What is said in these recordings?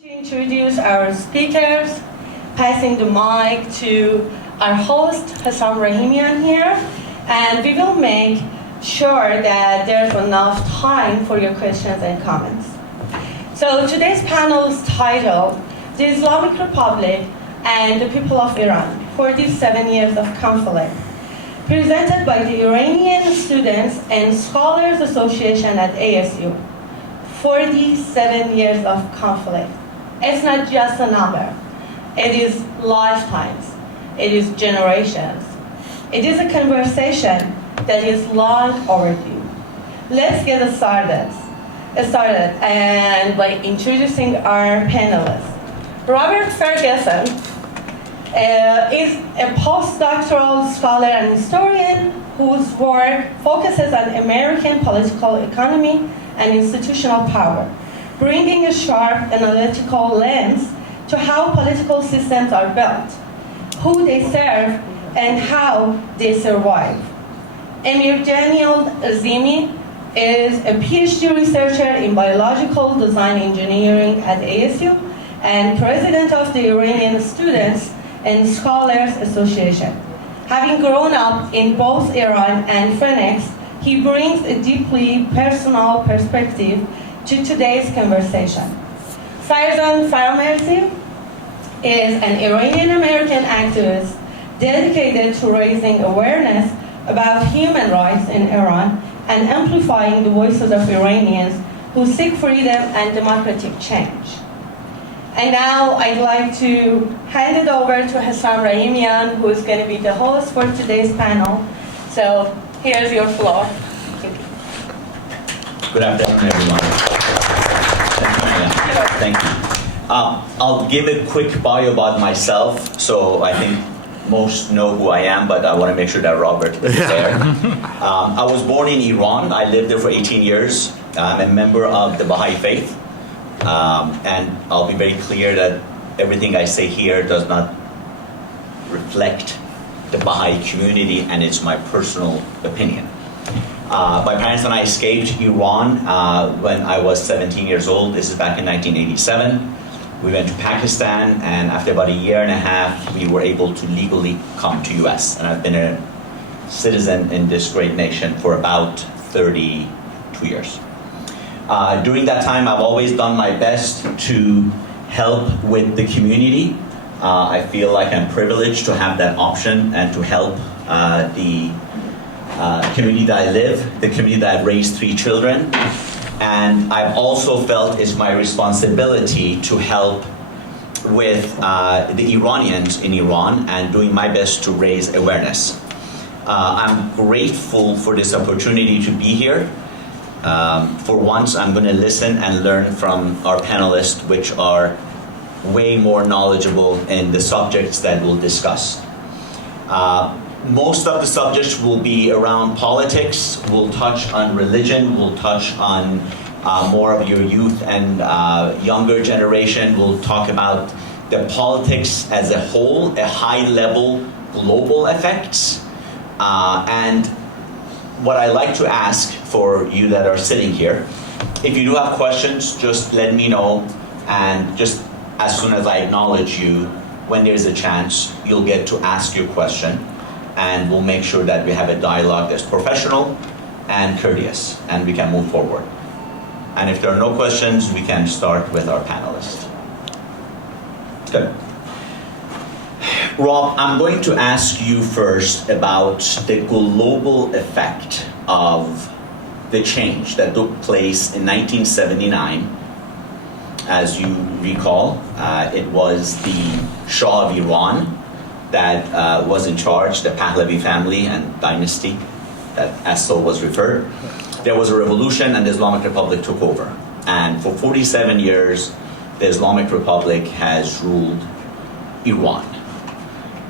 To introduce our speakers, passing the mic to our host, Hassam Rahimian here, and we will make sure that there's enough time for your questions and comments. So today's panel is titled, The Islamic Republic and the People of Iran, 47 Years of Conflict, presented by the Iranian Students and Scholars Association at ASU. 47 years of conflict. It's not just a number. It is lifetimes. It is generations. It is a conversation that is long overdue. Let's get started. And by introducing our panelists. Robert Ferguson is a postdoctoral scholar and historian whose work focuses on American political economy and institutional power, bringing a sharp analytical lens to how political systems are built, who they serve, and how they survive. Emir Daniel Azimi is a PhD researcher in biological design engineering at ASU and president of the Iranian Students and Scholars Association. Having grown up in both Iran and Phoenix, he brings a deeply personal perspective to today's conversation. Farzan is an Iranian-American activist dedicated to raising awareness about human rights in Iran and amplifying the voices of Iranians who seek freedom and democratic change. And now I'd like to hand it over to Hassam Rahimian, who is going to be the host for today's panel. So here's your floor. Thank you. Good afternoon, everyone. Thank you. I'll give a quick bio about myself. So I think most know who I am, but I want to make sure that Robert is there. I was born in Iran. I lived there for 18 years. I'm a member of the Baha'i faith. And I'll be very clear that everything I say here does not reflect the Baha'i community, and it's my personal opinion. My parents and I escaped Iran when I was 17 years old. This is back in 1987. We went to Pakistan, and after about a year and a half, we were able to legally come to US. And I've been a citizen in this great nation for about 32 years. During that time, I've always done my best to help with the community. I feel like I'm privileged to have that option and to help the community that I live, the community that I've raised 3 children. And I've also felt it's my responsibility to help with the Iranians in Iran and doing my best to raise awareness. I'm grateful for this opportunity to be here. For once, I'm going to listen and learn from our panelists, which are way more knowledgeable in the subjects that we'll discuss. Most of the subjects will be around politics. We'll touch on religion. We'll touch on more of your youth and younger generation. We'll talk about the politics as a whole, a high-level global effects. And what I like to ask for you that are sitting here, if you do have questions, just let me know, and just as soon as I acknowledge you, when there's a chance, you'll get to ask your question, and we'll make sure that we have a dialogue that's professional and courteous, and we can move forward. And if there are no questions, we can start with our panelists. Good. Rob, I'm going to ask you first about the global effect of the change that took place in 1979. As you recall, it was the Shah of Iran that was in charge, the Pahlavi family and dynasty, as so was referred. There was a revolution and the Islamic Republic took over. And for 47 years, the Islamic Republic has ruled Iran.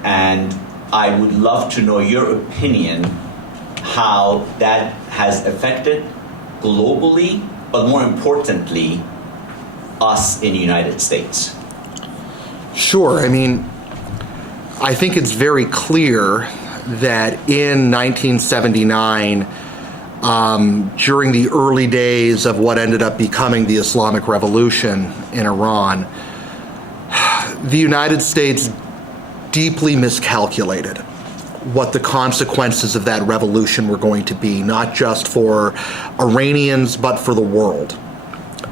And I would love to know your opinion how that has affected globally, but more importantly, us in the United States. Sure. I mean, I think it's very clear that in 1979, during the early days of what ended up becoming the Islamic Revolution in Iran, the United States deeply miscalculated what the consequences of that revolution were going to be, not just for Iranians, but for the world.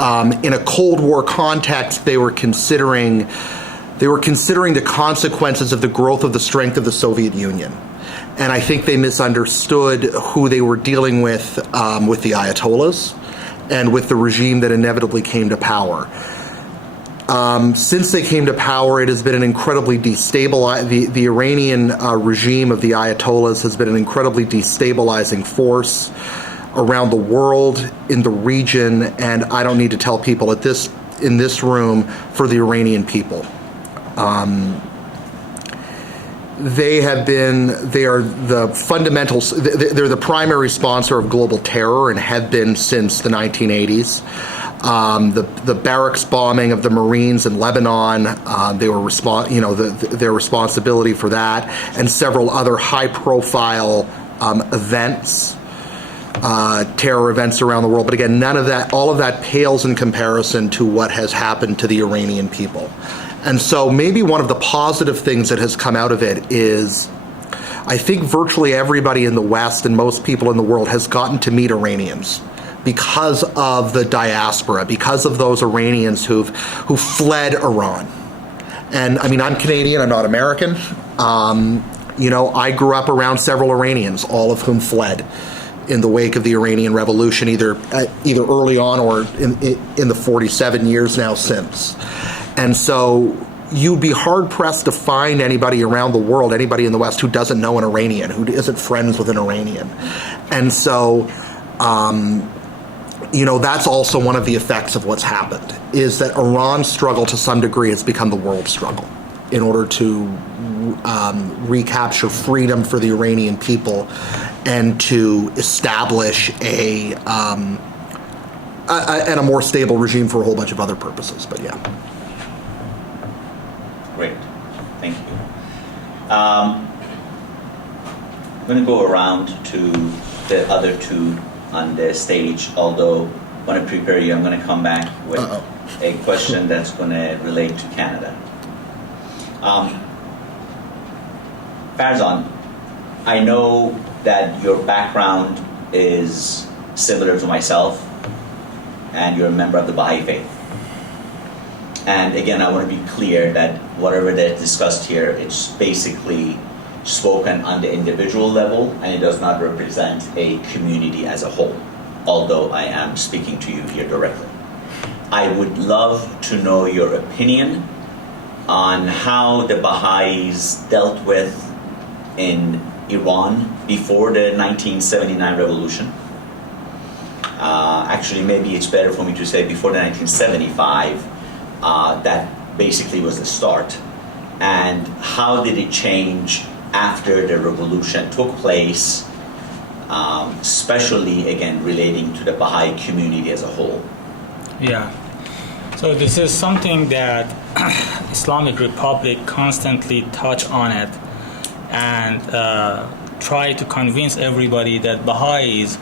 In a Cold War context, they were considering the consequences of the growth of the strength of the Soviet Union. And I think they misunderstood who they were dealing with the Ayatollahs and with the regime that inevitably came to power. Since they came to power, it has been an incredibly destabilizing, the Iranian regime of the Ayatollahs has been an incredibly destabilizing force around the world, in the region, and I don't need to tell people in this room, for the Iranian people. They are the fundamentals, they're the primary sponsor of global terror and have been since the 1980s. The barracks bombing of the Marines in Lebanon, their responsibility for that, and several other high-profile events, terror events around the world. But again, all of that pales in comparison to what has happened to the Iranian people. And so maybe one of the positive things that has come out of it is, I think virtually everybody in the West and most people in the world has gotten to meet Iranians because of the diaspora, because of those Iranians who fled Iran. And I mean, I'm Canadian, I'm not American. I grew up around several Iranians, all of whom fled in the wake of the Iranian Revolution, either early on or in the 47 years now since. And so you'd be hard-pressed to find anybody around the world, anybody in the West, who doesn't know an Iranian, who isn't friends with an Iranian. And so, that's also one of the effects of what's happened, is that Iran's struggle to some degree has become the world's struggle in order to recapture freedom for the Iranian people and to establish a more stable regime for a whole bunch of other purposes. But yeah. Great, thank you. I'm going to go around to the other two on the stage, although when I prepare you, I'm going to come back with a question that's going to relate to Canada. Farzan, I know that your background is similar to myself, and you're a member of the Baha'i faith. And again, I want to be clear that whatever that's discussed here, it's basically spoken on the individual level, and it does not represent a community as a whole, although I am speaking to you here directly. I would love to know your opinion on how the Baha'is dealt with in Iran before the 1979 revolution. Actually, maybe it's better for me to say before the 1975. That basically was the start. And how did it change after the revolution took place, especially, again, relating to the Baha'i community as a whole? Yeah. So this is something that Islamic Republic constantly touch on it and try to convince everybody that Baha'is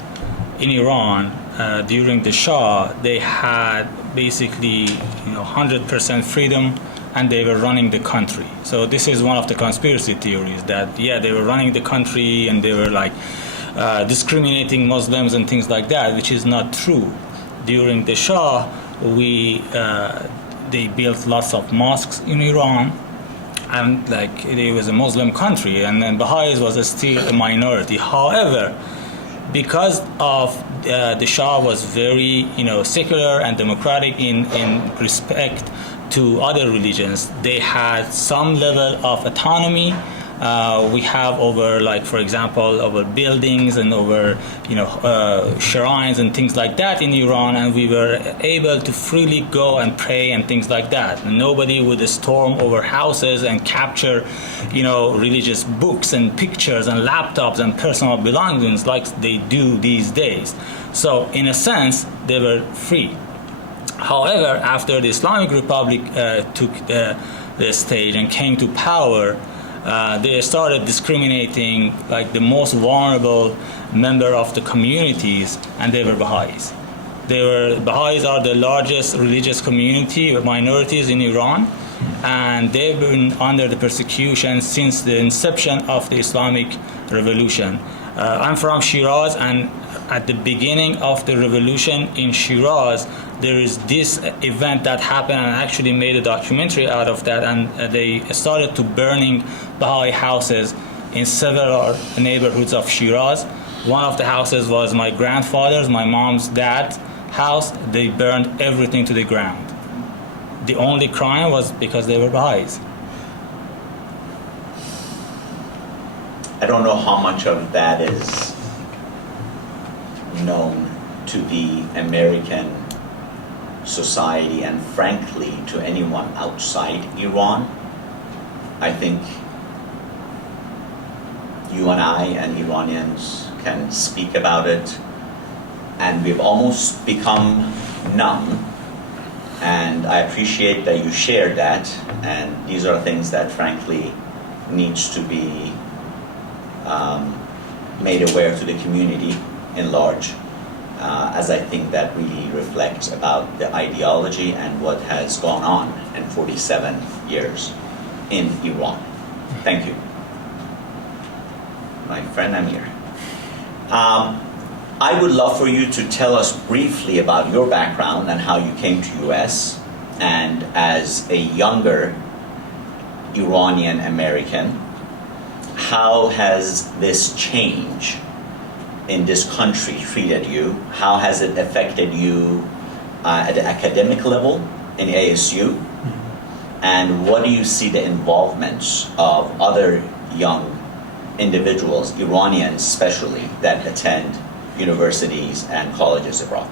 in Iran during the Shah, they had basically 100% freedom and they were running the country. So this is one of the conspiracy theories that, they were running the country and they were discriminating Muslims and things like that, which is not true. During the Shah, they built lots of mosques in Iran, and it was a Muslim country, and then Baha'is was still a minority. However, because of the Shah was very secular and democratic in respect to other religions, they had some level of autonomy. We have over, for example, over buildings and over shrines and things like that in Iran, and we were able to freely go and pray and things like that. Nobody would storm over houses and capture religious books and pictures and laptops and personal belongings like they do these days. So in a sense, they were free. However, after the Islamic Republic took the stage and came to power, they started discriminating the most vulnerable member of the communities, and they were Baha'is. Baha'is are the largest religious community, minorities in Iran, and they've been under the persecution since the inception of the Islamic revolution. I'm from Shiraz, and at the beginning of the revolution in Shiraz, there is this event that happened, and actually made a documentary out of that, and they started to burning Baha'i houses in several neighborhoods of Shiraz. One of the houses was my grandfather's, my mom's dad's house. They burned everything to the ground. The only crime was because they were Baha'is. I don't know how much of that is known to the American society and frankly to anyone outside Iran. I think you and I and Iranians can speak about it, and we've almost become numb, and I appreciate that you shared that, and these are things that frankly needs to be made aware to the community in large, as I think that really reflects about the ideology and what has gone on in 47 years in Iran. Thank you. My friend Amir. I would love for you to tell us briefly about your background and how you came to US, and as a younger Iranian American, how has this change in this country treated you? How has it affected you at the academic level in ASU? And what do you see the involvements of other young individuals, Iranians especially, that attend universities and colleges abroad?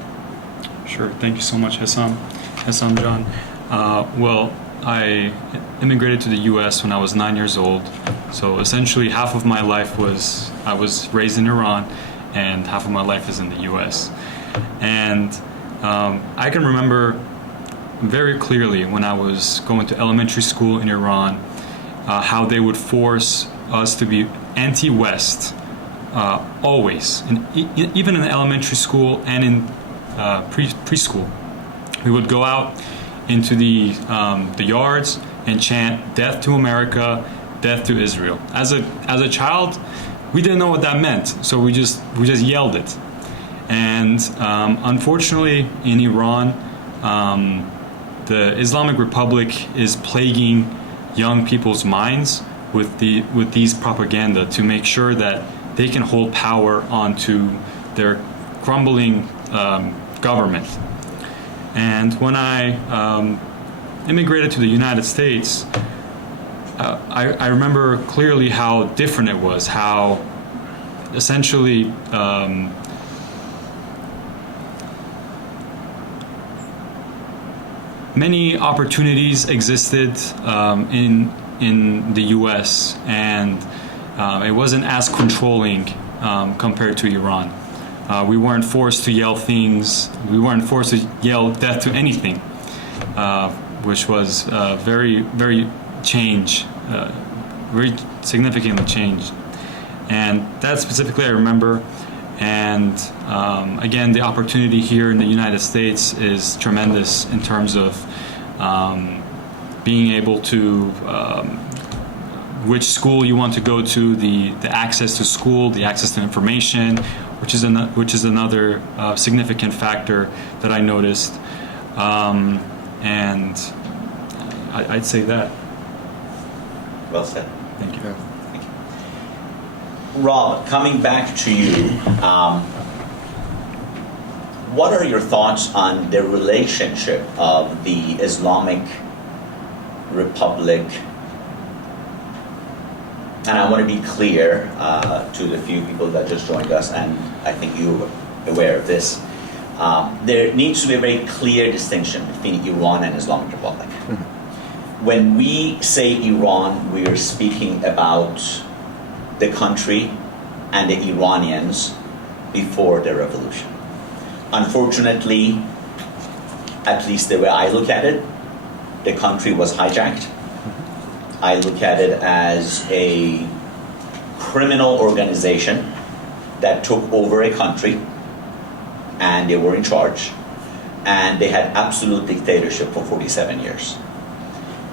Sure. Thank you so much, Hassan John. Well, I immigrated to the U.S. when I was 9 years old. So essentially half of my life I was raised in Iran, and half of my life is in the U.S. And I can remember very clearly when I was going to elementary school in Iran, how they would force us to be anti-West always, even in elementary school and in preschool. We would go out into the yards and chant "Death to America, Death to Israel." As a child, we didn't know what that meant, so we just yelled it. And unfortunately, in Iran, the Islamic Republic is plaguing young people's minds with these propaganda to make sure that they can hold power onto their crumbling government. And when I immigrated to the United States, I remember clearly how different it was, how essentially many opportunities existed in the U.S., and it wasn't as controlling compared to Iran. We weren't forced to yell things. We weren't forced to yell death to anything, which was very, very very significantly changed. And that specifically I remember. And again, the opportunity here in the United States is tremendous in terms of being able to which school you want to go to, the access to school, the access to information, which is another significant factor that I noticed, and I'd say that. Well said. Thank you. Rob, coming back to you, what are your thoughts on the relationship of the Islamic Republic? And I want to be clear to the few people that just joined us, and I think you're aware of this. There needs to be a very clear distinction between Iran and Islamic Republic. Mm-hmm. When we say Iran, we are speaking about the country and the Iranians before the revolution. Unfortunately, at least the way I look at it, the country was hijacked. I look at it as a criminal organization that took over a country, and they were in charge, and they had absolute dictatorship for 47 years.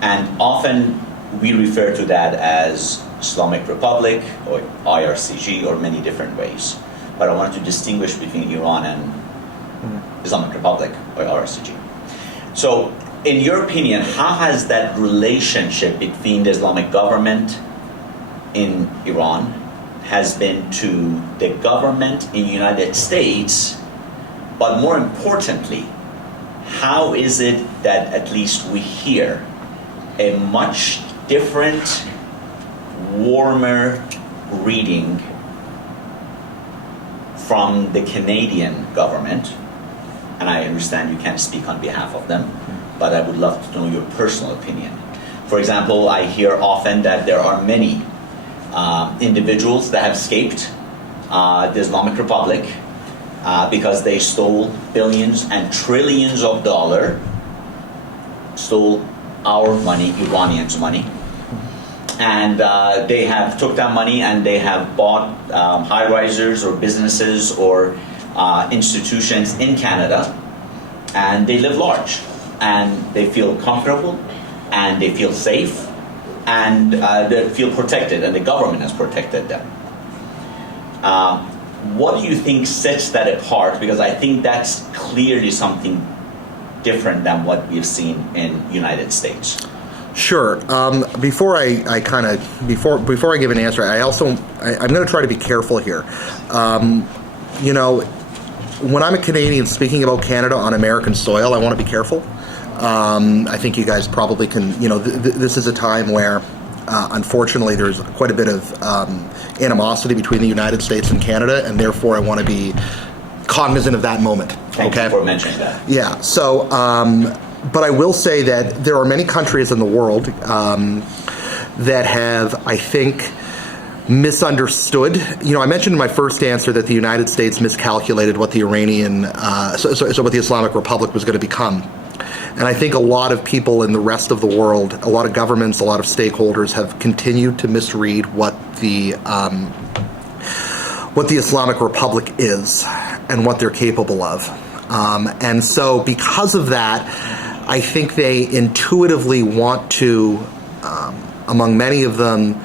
And often we refer to that as Islamic Republic or IRCG or many different ways. But I wanted to distinguish between Iran and Islamic Republic or IRCG. So, in your opinion, how has that relationship between the Islamic government in Iran has been to the government in the United States, but more importantly, how is it that at least we hear a much different, warmer reading from the Canadian government? And I understand you can't speak on behalf of them, but I would love to know your personal opinion. For example, I hear often that there are many individuals that have escaped the Islamic Republic because they stole billions and trillions of dollars, stole our money, Iranians' money, and they have took that money and they have bought high-risers or businesses or institutions in Canada, and they live large, and they feel comfortable, and they feel safe, and they feel protected, and the government has protected them. What do you think sets that apart? Because I think that's clearly something different than what we've seen in the United States. Sure. Before I give an answer, I'm going to try to be careful here. You know, when I'm a Canadian speaking about Canada on American soil, I want to be careful. I think you guys probably can. You know, this is a time where, unfortunately, there's quite a bit of animosity between the United States and Canada, and therefore I want to be cognizant of that moment. Thank you for mentioning that. Yeah. So. But I will say that there are many countries in the world that have, I think, misunderstood. You know, I mentioned in my first answer that the United States miscalculated what the Iranian, what the Islamic Republic was going to become. And I think a lot of people in the rest of the world, a lot of governments, a lot of stakeholders have continued to misread what the Islamic Republic is and what they're capable of. And so because of that, I think they intuitively want to, among many of them,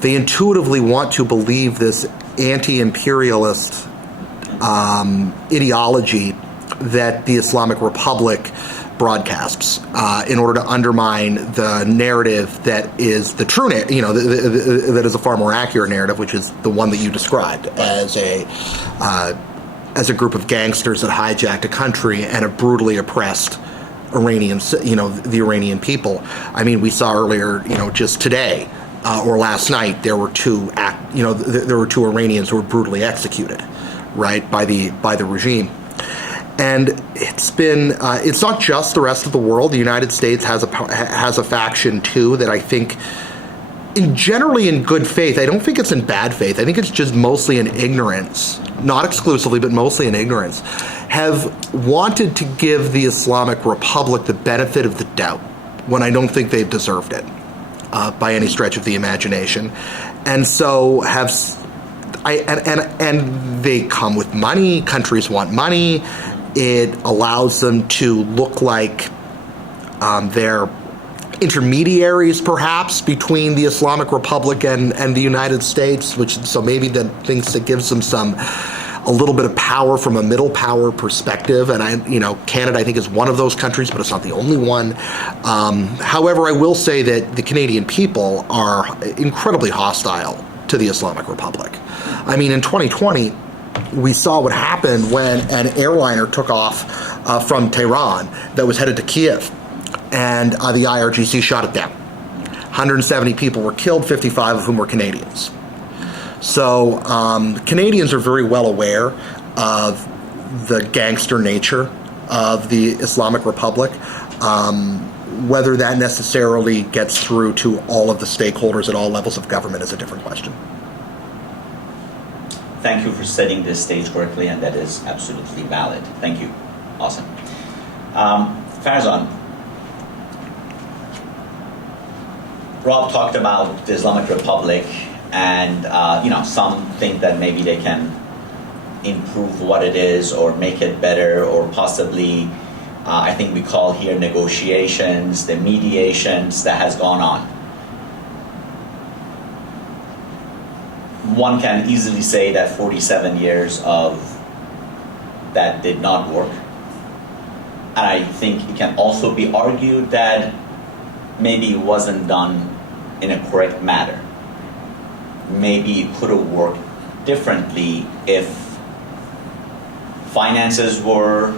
they intuitively want to believe this anti-imperialist ideology that the Islamic Republic broadcasts in order to undermine the narrative that is the true narrative, you know, that is a far more accurate narrative, which is the one that you described as a group of gangsters that hijacked a country and have brutally oppressed Iranians, you know, the Iranian people. I mean, we saw earlier, you know, just today or last night, there were two Iranians who were brutally executed, right, by the regime. And it's not just the rest of the world. The United States has a faction too that I think, generally in good faith. I don't think it's in bad faith. I think it's just mostly in ignorance, not exclusively, but mostly in ignorance, have wanted to give the Islamic Republic the benefit of the doubt when I don't think they've deserved it by any stretch of the imagination. And so and they come with money. Countries want money. It allows them to look like they're intermediaries, perhaps, between the Islamic Republic and the United States, so maybe that thinks it gives them a little bit of power from a middle power perspective. And Canada, I think, is one of those countries, but it's not the only one. However, I will say that the Canadian people are incredibly hostile to the Islamic Republic. I mean, in 2020, we saw what happened when an airliner took off from Tehran that was headed to Kiev, and the IRGC shot it down. 170 people were killed, 55 of whom were Canadians. So Canadians are very well aware of the gangster nature of the Islamic Republic. Whether that necessarily gets through to all of the stakeholders at all levels of government is a different question. Thank you for setting this stage correctly, and that is absolutely valid. Thank you. Awesome. Farzan, Rob talked about the Islamic Republic, and some think that maybe they can improve what it is or make it better, or possibly, I think we call here negotiations, the mediations that has gone on. One can easily say that 47 years of that did not work. And I think it can also be argued that maybe it wasn't done in a correct manner. Maybe it could have worked differently if finances were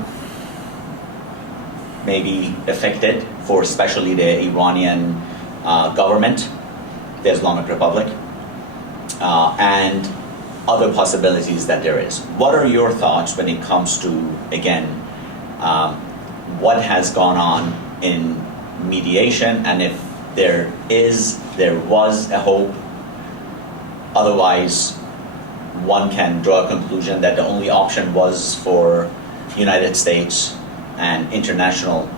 maybe affected for especially the Iranian government, the Islamic Republic, and other possibilities that there is. What are your thoughts when it comes to, again, what has gone on in mediation, and if there was a hope? Otherwise, one can draw a conclusion that the only option was for United States and international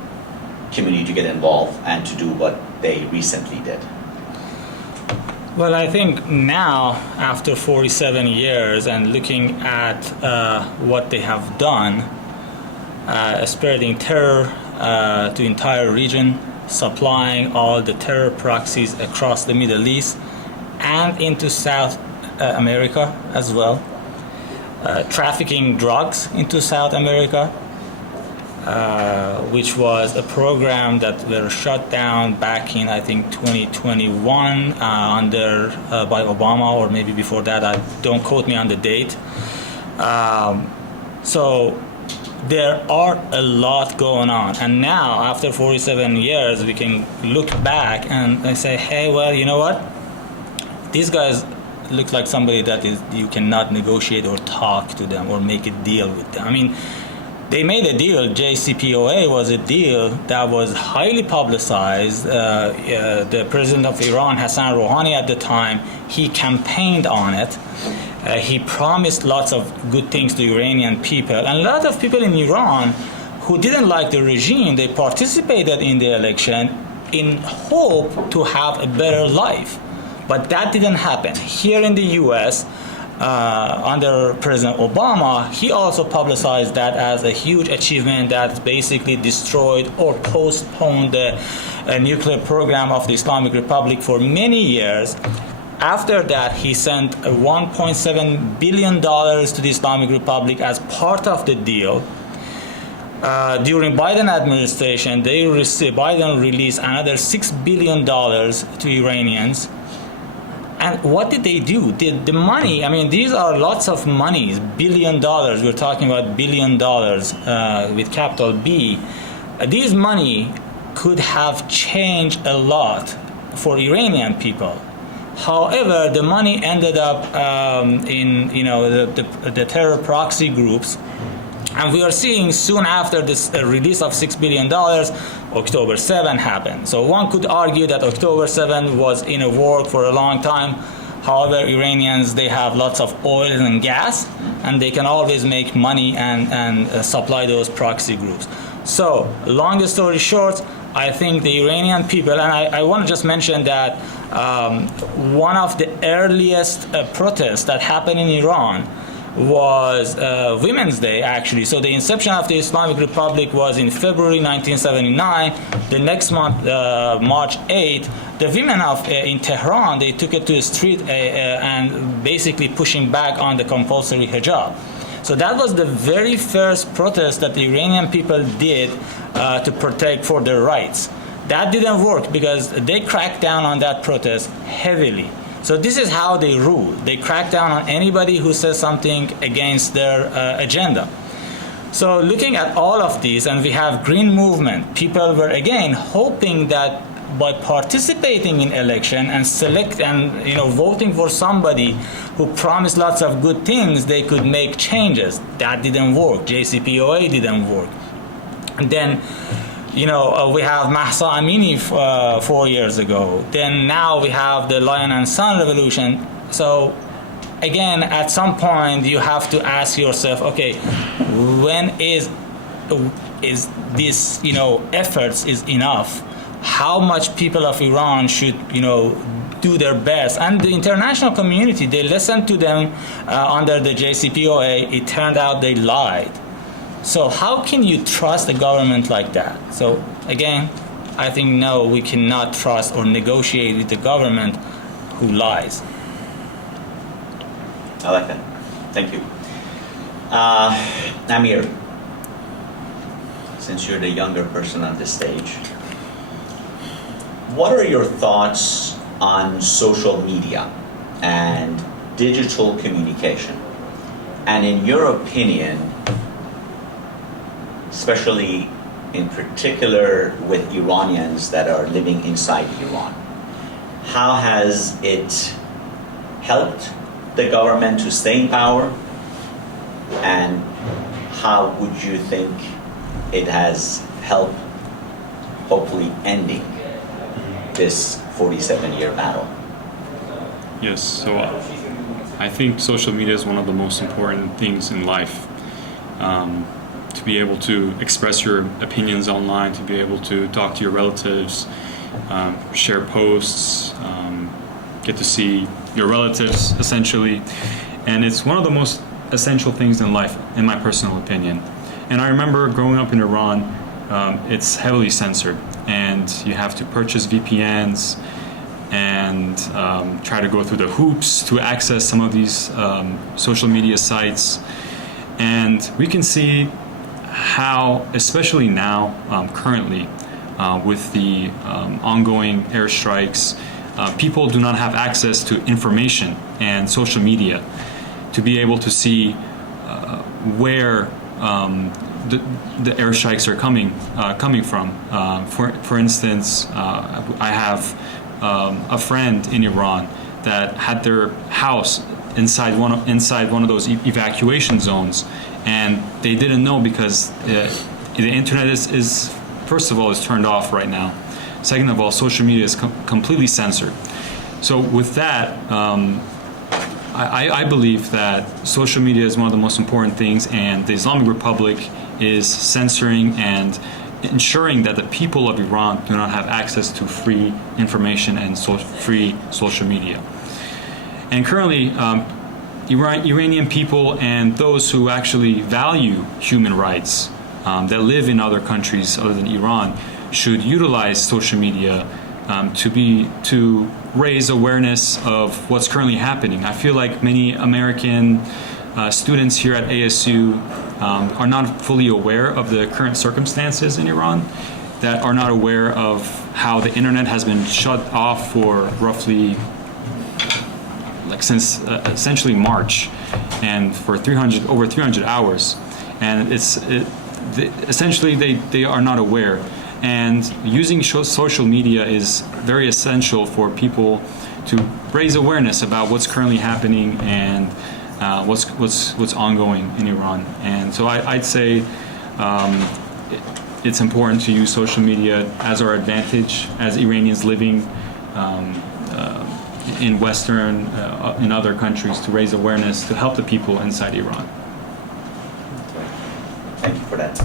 community to get involved and to do what they recently did. Well, I think now, after 47 years and looking at what they have done, spreading terror to entire region, supplying all the terror proxies across the Middle East and into South America as well, trafficking drugs into South America, which was a program that were shut down back in, I think, 2021 under by Obama, or maybe before that. Don't quote me on the date. So there are a lot going on, and now after 47 years, we can look back and say, hey, well, you know what? These guys look like somebody that you cannot negotiate or talk to them or make a deal with them. I mean, they made a deal. JCPOA was a deal that was highly publicized. The president of Iran, Hassan Rouhani, at the time, he campaigned on it. He promised lots of good things to Iranian people. And a lot of people in Iran who didn't like the regime, they participated in the election in hope to have a better life. But that didn't happen. Here in the US, under President Obama, he also publicized that as a huge achievement that basically destroyed or postponed the nuclear program of the Islamic Republic for many years. After that, he sent $1.7 billion to the Islamic Republic as part of the deal. During Biden administration, Biden released another $6 billion to Iranians. And what did they do? The money, I mean, these are lots of monies, $1 billion. We're talking about $1 billion with capital B. These money could have changed a lot for Iranian people. However, the money ended up in the terror proxy groups. And we are seeing soon after this release of $6 billion, October 7 happened. So one could argue that October 7 was in a work for a long time. However, Iranians, they have lots of oil and gas, and they can always make money and supply those proxy groups. So, long story short, I think the Iranian people, and I want to just mention that one of the earliest protests that happened in Iran was Women's Day, actually. So the inception of the Islamic Republic was in February 1979. The next month, March 8th, the women in Tehran, they took it to the street and basically pushing back on the compulsory hijab. So that was the very first protest that the Iranian people did to protect for their rights. That didn't work because they cracked down on that protest heavily. So this is how they rule. They crack down on anybody who says something against their agenda. So looking at all of these, and we have green movement, people were again hoping that by participating in election and voting for somebody who promised lots of good things, they could make changes. That didn't work. JCPOA didn't work. And then we have Mahsa Amini 4 years ago. Then now we have the Lion and Sun revolution. So again, at some point you have to ask yourself, okay, when is this efforts is enough? How much people of Iran should do their best, and the international community, they listened to them under the JCPOA. It turned out they lied. So how can you trust a government like that? So again, I think no, we cannot trust or negotiate with the government who lies. I like that. Thank you. Amir, since you're the younger person on this stage, what are your thoughts on social media and digital communication? And in your opinion, especially in particular with Iranians that are living inside Iran, how has it helped the government to stay in power? And how would you think it has helped, hopefully, ending this 47-year battle? Yes, so I think social media is one of the most important things in life. To be able to express your opinions online, to be able to talk to your relatives, share posts, get to see your relatives, essentially. And it's one of the most essential things in life, in my personal opinion. And I remember growing up in Iran, it's heavily censored, and you have to purchase VPNs and try to go through the hoops to access some of these social media sites. And we can see how, especially now, currently, with the ongoing airstrikes, people do not have access to information and social media to be able to see where the airstrikes are coming from. For instance, I have a friend in Iran that had their house inside one of those evacuation zones, and they didn't know because the internet is first of all is turned off right now. Second of all, social media is completely censored. So with that, I believe that social media is one of the most important things, and the Islamic Republic is censoring and ensuring that the people of Iran do not have access to free information and free social media. And currently, Iranian people and those who actually value human rights that live in other countries other than Iran should utilize social media to raise awareness of what's currently happening. I feel like many American students here at ASU are not fully aware of the current circumstances in Iran, that are not aware of how the internet has been shut off for roughly since essentially March, and for over 300 hours, and essentially they are not aware. And using social media is very essential for people to raise awareness about what's currently happening and what's ongoing in Iran. And so I'd say it's important to use social media as our advantage as Iranians living in Western, in other countries, to raise awareness, to help the people inside Iran. Thank you for that.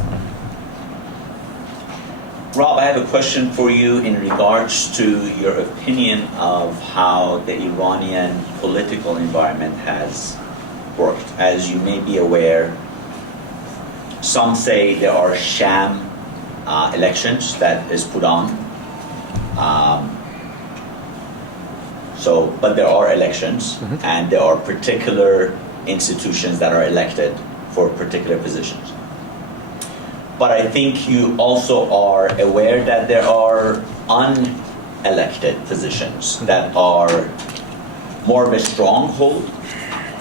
Rob, I have a question for you in regards to your opinion of how the Iranian political environment has worked. As you may be aware, some say there are sham elections that is put on. But there are elections, and there are particular institutions that are elected for particular positions. But I think you also are aware that there are unelected positions that are more of a stronghold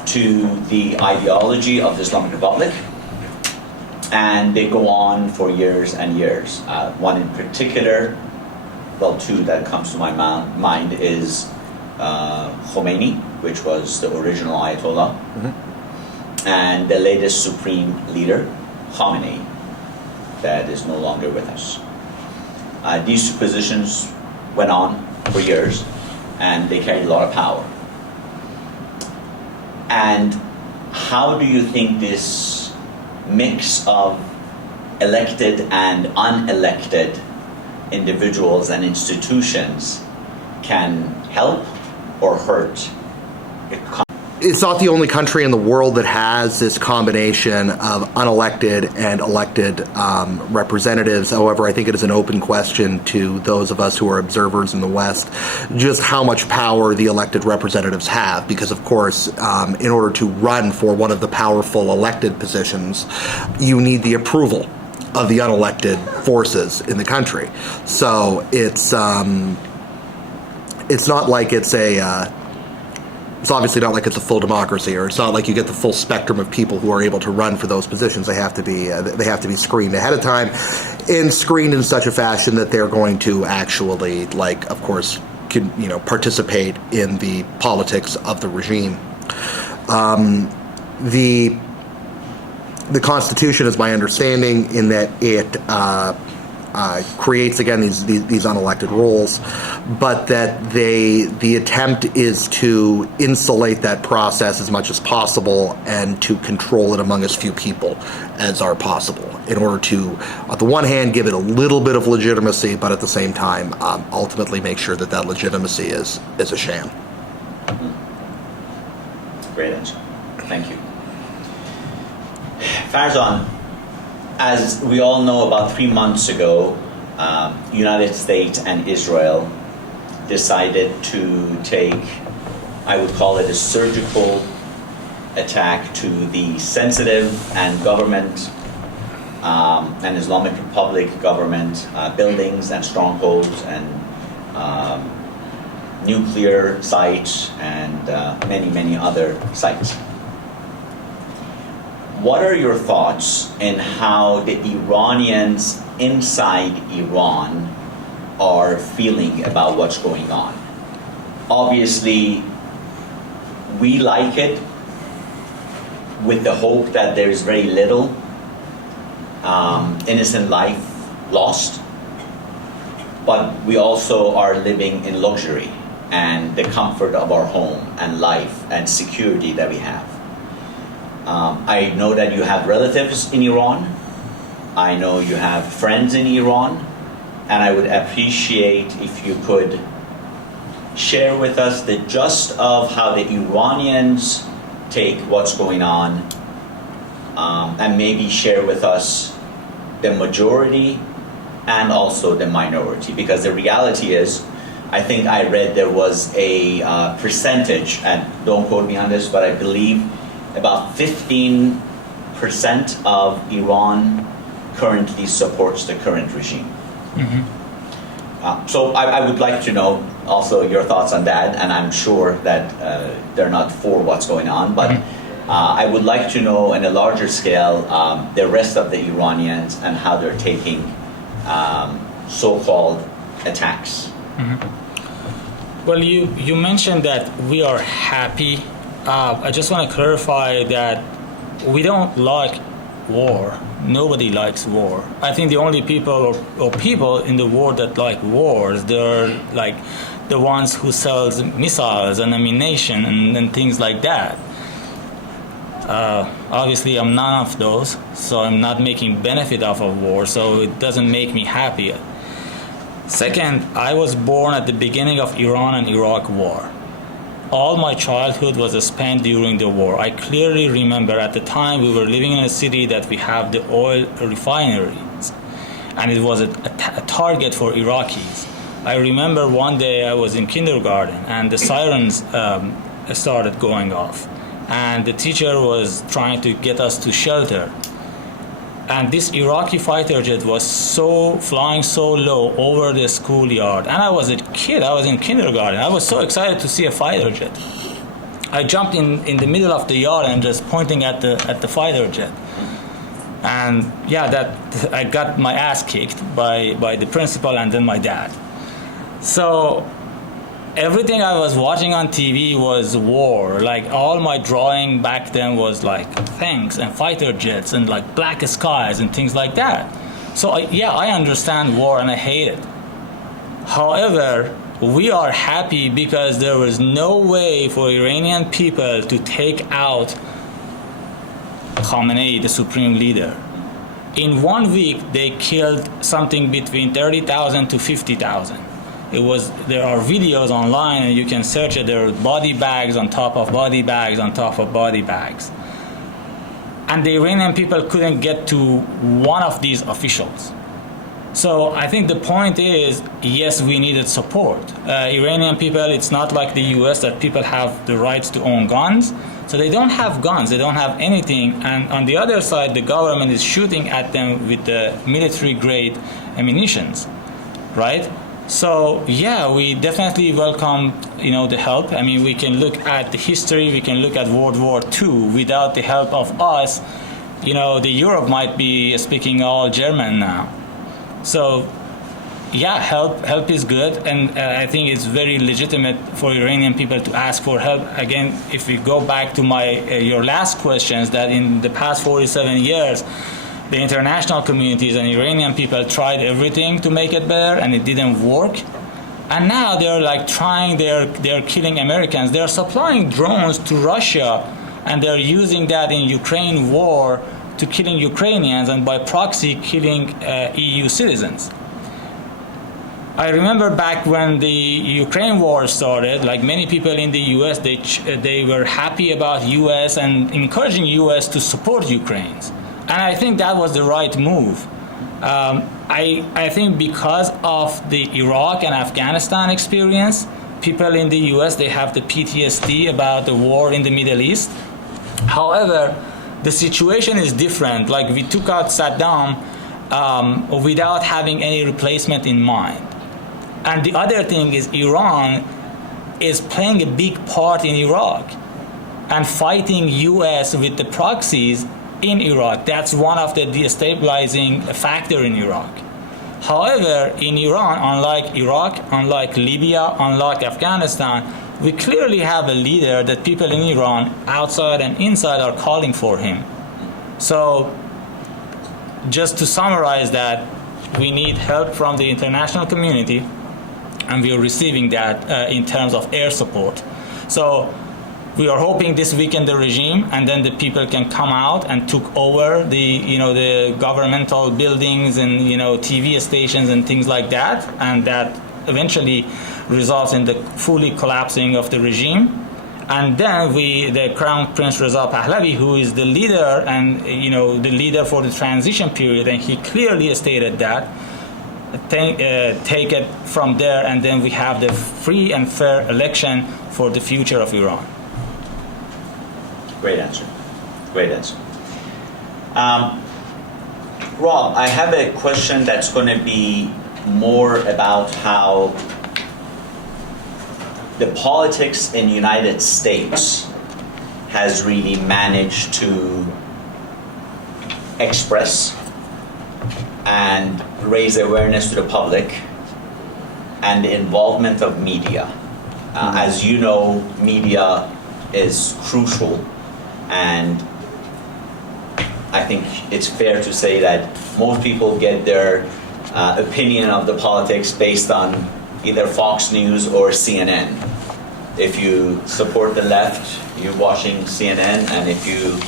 to the ideology of the Islamic Republic, and they go on for years and years. One in particular, well, two that comes to my mind is Khomeini, which was the original Ayatollah, and the latest supreme leader, Khamenei, that is no longer with us. These two positions went on for years, and they carried a lot of power. And how do you think this mix of elected and unelected individuals and institutions can help or hurt. It's not the only country in the world that has this combination of unelected and elected representatives. However, I think it is an open question to those of us who are observers in the West just how much power the elected representatives have. Because, of course, in order to run for one of the powerful elected positions, you need the approval of the unelected forces in the country. So it's not like it's it's obviously not like it's a full democracy, or it's not like you get the full spectrum of people who are able to run for those positions. They have to be screened ahead of time, and screened in such a fashion that they're going to actually, of course, participate in the politics of the regime. The Constitution is my understanding in that it creates, again, these unelected roles, but that the attempt is to insulate that process as much as possible and to control it among as few people as are possible in order to, on the one hand, give it a little bit of legitimacy, but at the same time, ultimately make sure that legitimacy is a sham. Great answer. Thank you. Farzan, as we all know, about 3 months ago, United States and Israel decided to take, I would call it a surgical attack to the sensitive and government and Islamic Republic government buildings and strongholds and nuclear sites and many other sites. What are your thoughts in how the Iranians inside Iran are feeling about what's going on? Obviously, we like it with the hope that there is very little innocent life lost, but we also are living in luxury and the comfort of our home and life and security that we have. I know that you have relatives in Iran. I know you have friends in Iran. And I would appreciate if you could share with us the gist of how the Iranians take what's going on, and maybe share with us the majority and also the minority. Because the reality is, I think I read there was a percentage, and don't quote me on this, but I believe about 15% of Iran currently supports the current regime. Mm-hmm. So I would like to know also your thoughts on that, and I'm sure that they're not for what's going on, but I would like to know on a larger scale the rest of the Iranians and how they're taking so-called attacks. Mm-hmm. Well, you mentioned that we are happy. I just want to clarify that we don't like war. Nobody likes war. I think the only people or people in the world that like wars, they're like the ones who sells missiles and ammunition and things like that. Obviously, I'm none of those, so I'm not making benefit off of war, so it doesn't make me happy. Second, I was born at the beginning of Iran and Iraq war. All my childhood was spent during the war. I clearly remember at the time we were living in a city that we have the oil refineries, and it was a target for Iraqis. I remember one day I was in kindergarten and the sirens started going off, and the teacher was trying to get us to shelter. And this Iraqi fighter jet was flying so low over the schoolyard. And I was a kid, I was in kindergarten. I was so excited to see a fighter jet. I jumped in the middle of the yard and just pointing at the fighter jet. And yeah, I got my ass kicked by the principal and then my dad. So everything I was watching on TV was war. Like all my drawing back then was like tanks and fighter jets and like black skies and things like that. So I understand war and I hate it. However, we are happy because there was no way for Iranian people to take out Khamenei, the supreme leader. In 1 week, they killed something between 30,000 to 50,000. There are videos online, and you can search it. There are body bags on top of body bags on top of body bags. And the Iranian people couldn't get to one of these officials. So I think the point is, yes, we needed support. Iranian people, it's not like the US that people have the rights to own guns. So they don't have guns, they don't have anything. And on the other side, the government is shooting at them with the military grade ammunitions, right? So yeah, we definitely welcome, the help. I mean, we can look at the history, we can look at World War II. Without the help of us, the Europe might be speaking all German now. So, yeah, help is good, and I think it's very legitimate for Iranian people to ask for help. Again, if we go back to your last questions, that in the past 47 years, the international communities and Iranian people tried everything to make it better, and it didn't work. And now they're they're killing Americans. They're supplying drones to Russia, and they're using that in Ukraine war to killing Ukrainians, and by proxy killing EU citizens. I remember back when the Ukraine war started, like many people in the US, they were happy about US and encouraging US to support Ukraine. And I think that was the right move. I think because of the Iraq and Afghanistan experience, people in the US, they have the PTSD about the war in the Middle East. However, the situation is different. Like, we took out Saddam without having any replacement in mind. And the other thing is, Iran is playing a big part in Iraq and fighting US with the proxies in Iraq. That's one of the destabilizing factor in Iraq. However, in Iran, unlike Iraq, unlike Libya, unlike Afghanistan, we clearly have a leader that people in Iran, outside and inside, are calling for him. So, just to summarize that, we need help from the international community, and we are receiving that in terms of air support. So, we are hoping this weekend the regime, and then the people can come out and took over the governmental buildings and TV stations and things like that, and that eventually results in the fully collapsing of the regime. And then the Crown Prince Reza Pahlavi, who is the leader and the leader for the transition period, and he clearly stated that, take it from there, and then we have the free and fair election for the future of Iran. Great answer. Great answer. Rob, I have a question that's going to be more about how the politics in the United States has really managed to express and raise awareness to the public and the involvement of media. As you know, media is crucial, and I think it's fair to say that most people get their opinion of the politics based on either Fox News or CNN. If you support the left, you're watching CNN, and if you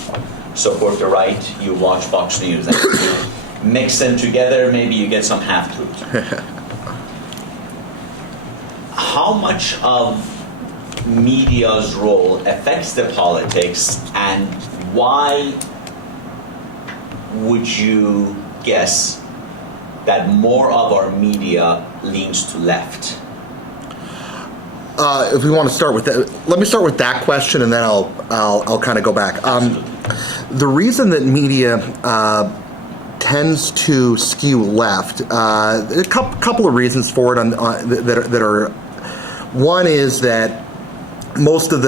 support the right, you watch Fox News. And if you mix them together, maybe you get some half-truth. How much of media's role affects the politics, and why would you guess that more of our media leans to left? If we want to start with that, let me start with that question, and then I'll kind of go back. The reason that media tends to skew left, a couple of reasons for it that are. One is that most of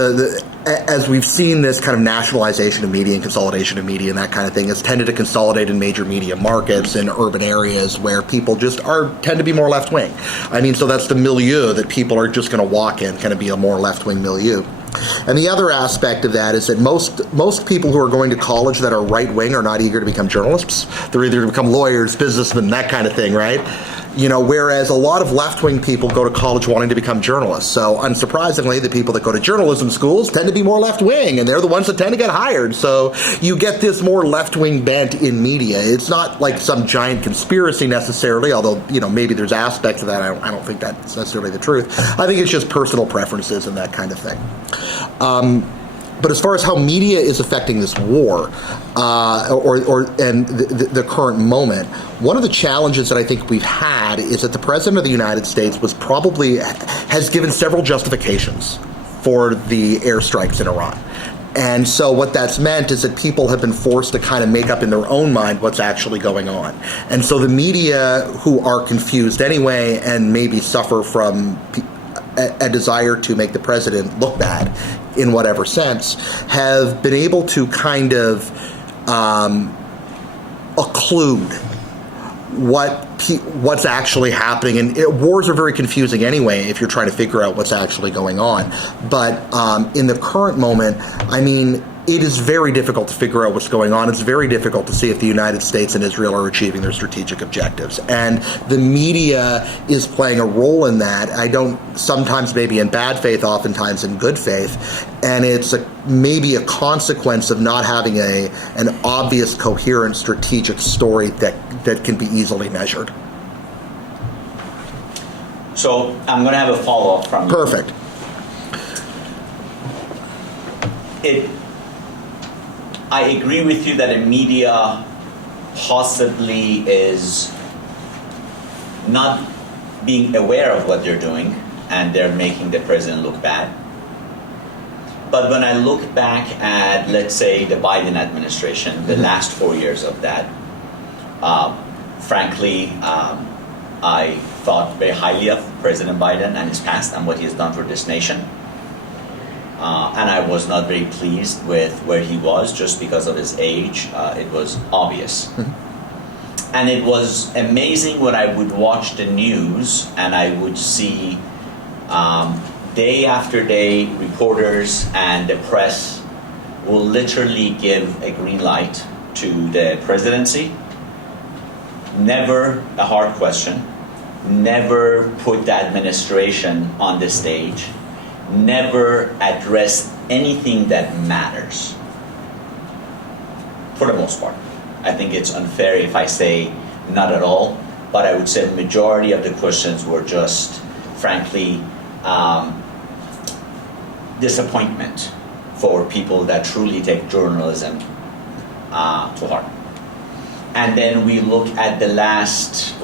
as we've seen this kind of nationalization of media and consolidation of media and that kind of thing, has tended to consolidate in major media markets in urban areas where people just tend to be more left-wing. I mean, so that's the milieu that people are just going to walk in, kind of be a more left-wing milieu. And the other aspect of that is that most people who are going to college that are right-wing are not eager to become journalists. They're either to become lawyers, businessmen, that kind of thing, right? Whereas a lot of left-wing people go to college wanting to become journalists. So unsurprisingly, the people that go to journalism schools tend to be more left-wing, and they're the ones that tend to get hired. So you get this more left-wing bent in media. It's not like some giant conspiracy necessarily, although, maybe there's aspects of that. I don't think that's necessarily the truth. I think it's just personal preferences and that kind of thing. But as far as how media is affecting this war, and the current moment, one of the challenges that I think we've had is that the President of the United States has given several justifications for the airstrikes in Iran. And so what that's meant is that people have been forced to kind of make up in their own mind what's actually going on. And so the media, who are confused anyway and maybe suffer from a desire to make the president look bad in whatever sense, have been able to kind of occlude what's actually happening. And wars are very confusing anyway if you're trying to figure out what's actually going on. But in the current moment, it is very difficult to figure out what's going on. It's very difficult to see if the United States and Israel are achieving their strategic objectives. And the media is playing a role in that. Sometimes maybe in bad faith, oftentimes in good faith. And it's maybe a consequence of not having an obvious, coherent strategic story that can be easily measured. So I'm going to have a follow-up from you. Perfect. I agree with you that the media possibly is not being aware of what they're doing, and they're making the president look bad. But when I look back at, let's say, the Biden administration, the last 4 years of that, frankly, I thought very highly of President Biden and his past and what he has done for this nation. And I was not very pleased with where he was just because of his age. It was obvious. And it was amazing when I would watch the news and I would see day after day reporters and the press will literally give a green light to the presidency. Never a hard question. Never put the administration on the stage. Never address anything that matters, for the most part. I think it's unfair if I say not at all, but I would say the majority of the questions were just, frankly, disappointment for people that truly take journalism to heart. And then we look at the last,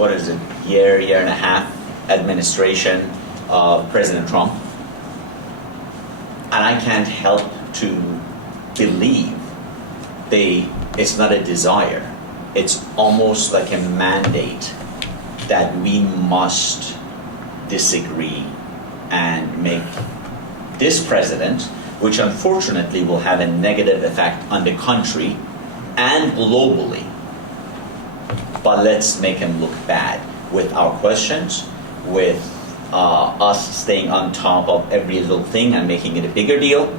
year and a half administration of President Trump. And I can't help to believe it's not a desire. It's almost like a mandate that we must disagree and make this president, which unfortunately will have a negative effect on the country and globally, but let's make him look bad with our questions, with us staying on top of every little thing and making it a bigger deal,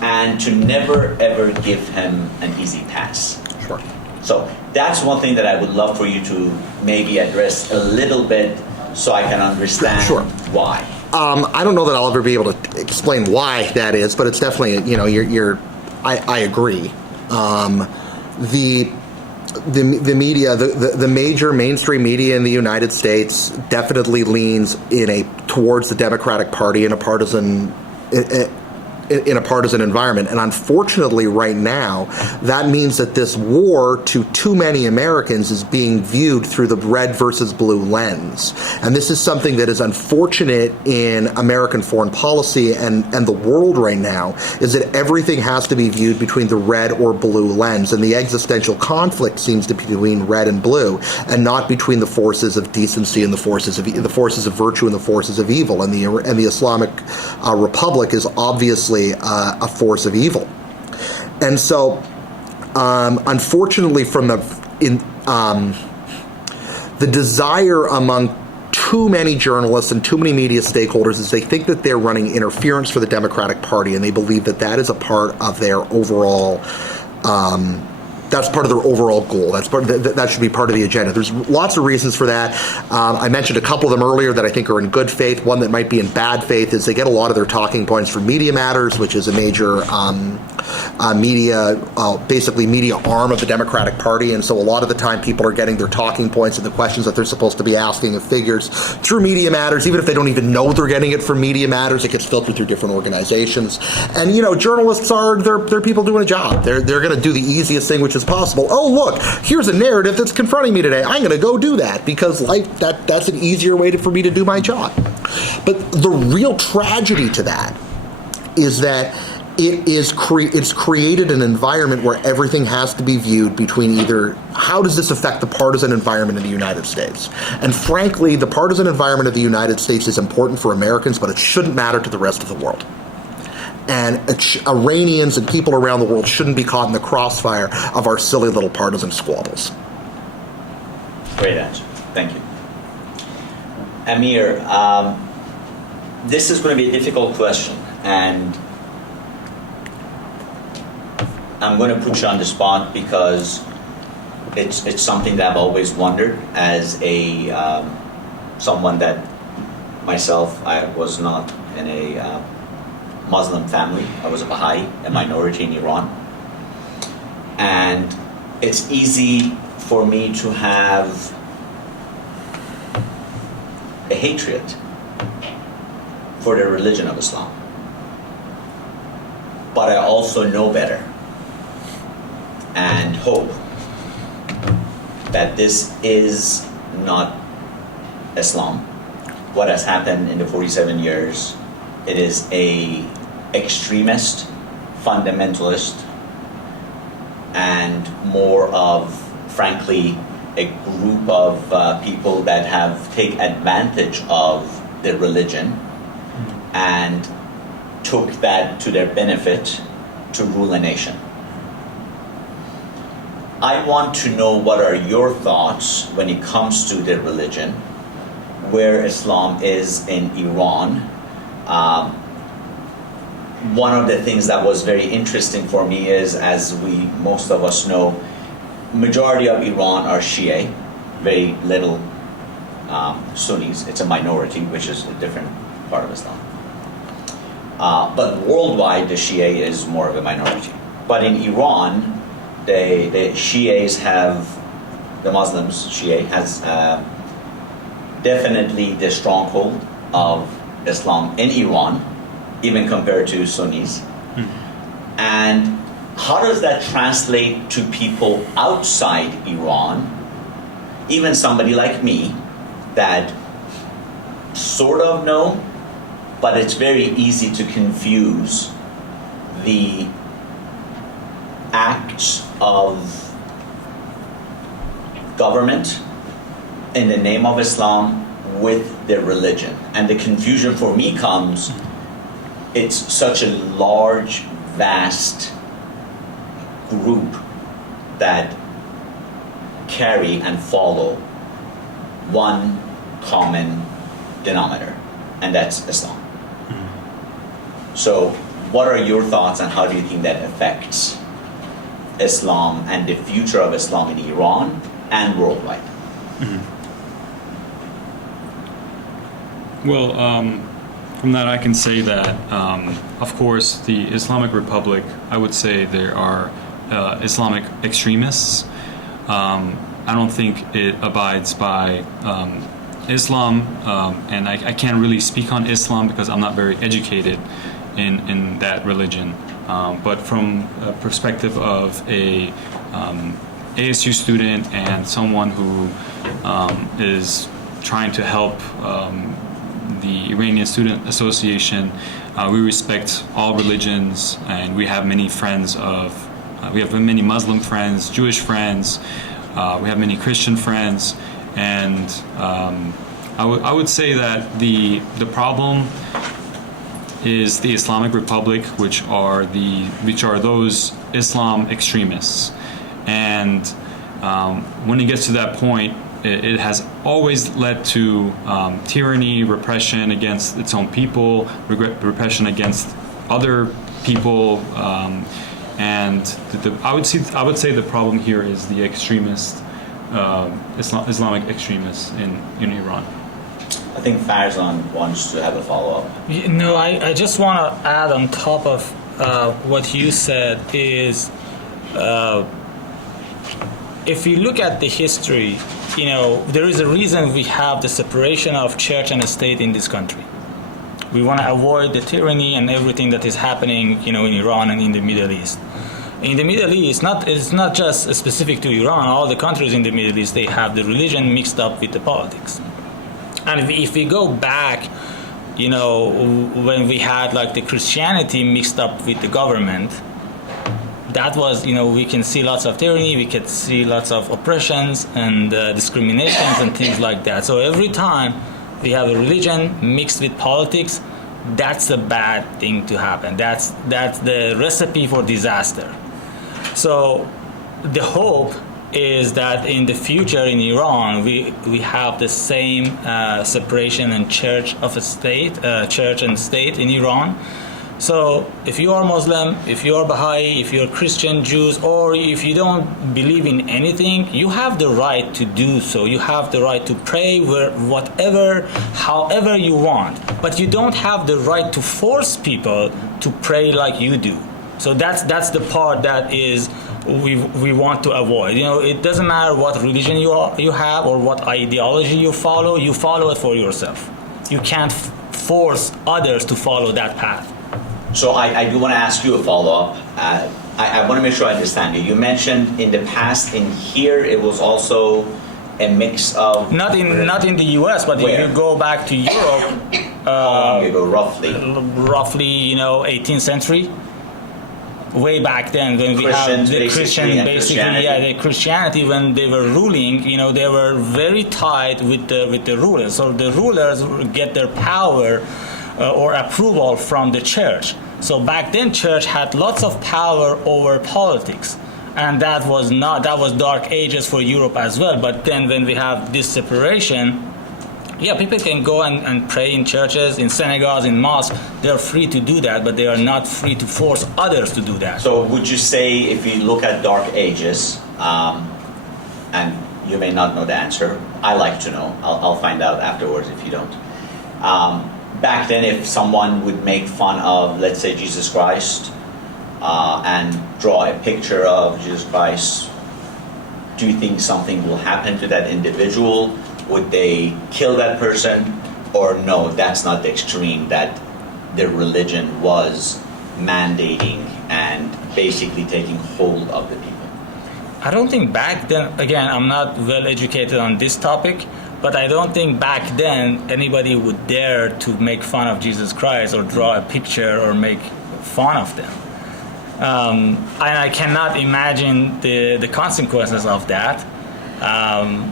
and to never ever give him an easy pass. Sure. So that's one thing that I would love for you to maybe address a little bit so I can understand why. I don't know that I'll ever be able to explain why that is, but it's definitely, I agree. The media, the major mainstream media in the United States definitely leans towards the Democratic Party in a partisan environment. And unfortunately right now, that means that this war to too many Americans is being viewed through the red versus blue lens. And this is something that is unfortunate in American foreign policy and the world right now, is that everything has to be viewed between the red or blue lens. And the existential conflict seems to be between red and blue, and not between the forces of decency and the forces of virtue and the forces of evil. And the Islamic Republic is obviously a force of evil. And so, unfortunately, from the desire among too many journalists and too many media stakeholders is they think that they're running interference for the Democratic Party, and they believe that that is a part of their overall that's part of their overall goal. That's that should be part of the agenda. There's lots of reasons for that. I mentioned a couple of them earlier that I think are in good faith. One that might be in bad faith is they get a lot of their talking points from Media Matters, which is a major basically media arm of the Democratic Party. And so a lot of the time people are getting their talking points and the questions that they're supposed to be asking of figures through Media Matters. Even if they don't even know they're getting it from Media Matters, it gets filtered through different organizations. And, journalists they're people doing a job. They're going to do the easiest thing which is possible. Oh, look, here's a narrative that's confronting me today. I'm going to go do that because that's an easier way for me to do my job. But the real tragedy to that is that it's created an environment where everything has to be viewed between either how does this affect the partisan environment in the United States? And frankly, the partisan environment of the United States is important for Americans, but it shouldn't matter to the rest of the world. And Iranians and people around the world shouldn't be caught in the crossfire of our silly little partisan squabbles. Great answer. Thank you. Amir, this is going to be a difficult question, and I'm going to put you on the spot because it's something that I've always wondered as a someone that myself, I was not in a Muslim family. I was a Baha'i, a minority in Iran. And it's easy for me to have a hatred for the religion of Islam. But I also know better and hope that this is not Islam. What has happened in the 47 years, it is a extremist, fundamentalist, and more of, frankly, a group of people that have taken advantage of the religion and took that to their benefit to rule a nation. I want to know what are your thoughts when it comes to the religion, where Islam is in Iran. One of the things that was very interesting for me is, as most of us know, majority of Iran are Shia, very little Sunnis. It's a minority, which is a different part of Islam. But worldwide, the Shia is more of a minority. But in Iran, the Shias have, the Muslims, Shia, has definitely the stronghold of Islam in Iran, even compared to Sunnis. And how does that translate to people outside Iran, even somebody like me that sort of know, but it's very easy to confuse the acts of government in the name of Islam with their religion. And the confusion for me comes, it's such a large, vast group that carry and follow one common denominator, and that's Islam. So what are your thoughts on how do you think that affects Islam and the future of Islam in Iran and worldwide? Well, from that I can say that, of course, the Islamic Republic, I would say there are Islamic extremists. I don't think it abides by Islam, and I can't really speak on Islam because I'm not very educated in that religion. But from a perspective of a ASU student and someone who is trying to help the Iranian Student Association, we respect all religions, and we have many friends we have many Muslim friends, Jewish friends, we have many Christian friends, and I would say that the problem is the Islamic Republic, which are those Islam extremists, and when it gets to that point, it has always led to tyranny, repression against its own people, repression against other people, And I would say the problem here is the extremist Islamic extremists in Iran. I think Farzan wants to have a follow-up. No, I just want to add on top of what you said is, if you look at the history, there is a reason we have the separation of church and state in this country. We want to avoid the tyranny and everything that is happening, in Iran and in the Middle East. In the Middle East, it's not just specific to Iran. All the countries in the Middle East, they have the religion mixed up with the politics. And if we go back, when we had like the Christianity mixed up with the government, that was, we can see lots of tyranny, we can see lots of oppressions and discriminations and things like that. So every time we have a religion mixed with politics, that's a bad thing to happen. That's the recipe for disaster. So the hope is that in the future in Iran we have the same separation and church and state in Iran. So if you are Muslim, if you are Baha'i, if you're Christian, Jews, or if you don't believe in anything, you have the right to do so. You have the right to pray however you want. But you don't have the right to force people to pray like you do. So that's the part that is we want to avoid. It doesn't matter what religion you have or what ideology you follow it for yourself. You can't force others to follow that path. So I do want to ask you a follow-up. I want to make sure I understand you. You mentioned in the past in here it was also a mix of... Not in the US, but where? if you go back to Europe... How long ago, roughly? Roughly, 18th century. Way back then, when we Christians, have the the Christianity, when they were ruling, they were very tied with the rulers. So the rulers get their power or approval from the church. So back then, church had lots of power over politics, and that was dark ages for Europe as well. But then, when we have this separation, people can go and pray in churches, in synagogues, in mosques. They're free to do that, but they are not free to force others to do that. So would you say, if you look at dark ages, and you may not know the answer, I like to know. I'll find out afterwards if you don't. Back then, if someone would make fun of, let's say, Jesus Christ, and draw a picture of Jesus Christ, do you think something will happen to that individual? Would they kill that person? Or no, that's not the extreme that their religion was mandating and basically taking hold of the people? I don't think back then, again, I'm not well educated on this topic, but I don't think back then anybody would dare to make fun of Jesus Christ or draw a picture or make fun of them. And I cannot imagine the consequences of that.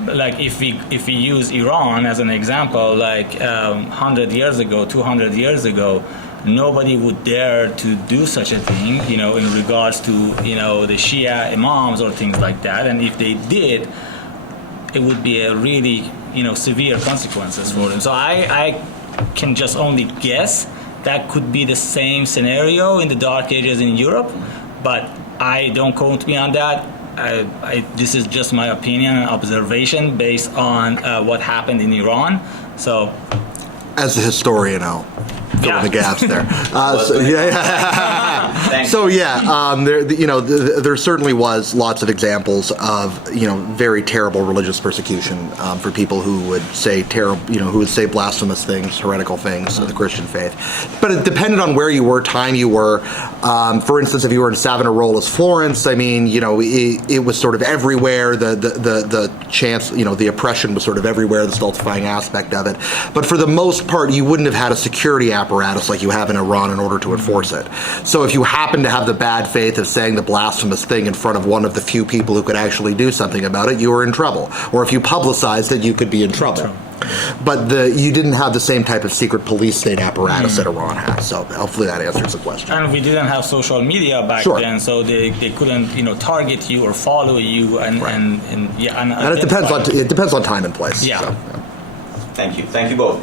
Like if we use Iran as an example, like 100 years ago, 200 years ago, nobody would dare to do such a thing, in regards to, the Shia imams or things like that. And if they did, it would be a really, severe consequences for them. So I can just only guess that could be the same scenario in the dark ages in Europe, but I don't quote me on that. This is just my opinion and observation based on what happened in Iran. So, as a historian, I'll fill in the gaps there. There certainly was lots of examples of very terrible religious persecution for people who would say blasphemous things, heretical things of the Christian faith. But it depended on where you were, time you were. For instance, if you were in Savonarola's Florence, it was sort of everywhere. The chance, the oppression was sort of everywhere. The stultifying aspect of it. But for the most part, you wouldn't have had a security apparatus like you have in Iran in order to enforce it. So if you happen to have the bad faith of saying the blasphemous thing in front of one of the few people who could actually do something about it, you were in trouble. Or if you publicized it, you could be in trouble. But you didn't have the same type of secret police state apparatus that Iran has. So hopefully that answers the question. And we didn't have social media back then, so they couldn't target you or follow you and it depends on time and place. Yeah. So, Thank you both.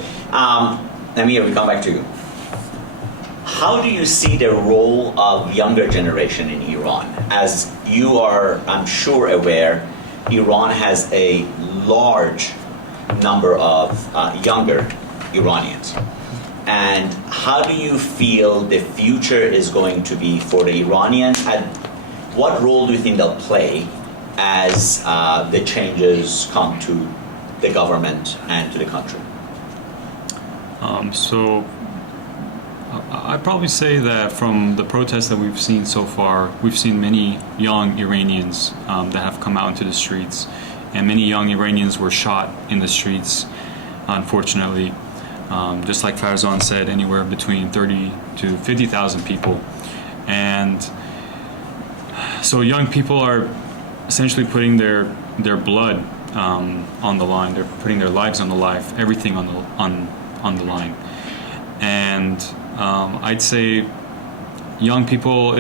Amir, we come back to you. how do you see the role of younger generation in Iran? As you are, I'm sure, aware, Iran has a large number of younger Iranians. And how do you feel the future is going to be for the Iranians? And what role do you think they'll play as the changes come to the government and to the country? So I'd probably say that from the protests that we've seen so far, we've seen many young Iranians that have come out into the streets, and many young Iranians were shot in the streets, unfortunately. Just like Farzan said, anywhere between 30 to 50,000 people. And so young people are essentially putting their blood on the line. They're putting their lives on the line, everything on the line. And I'd say young people,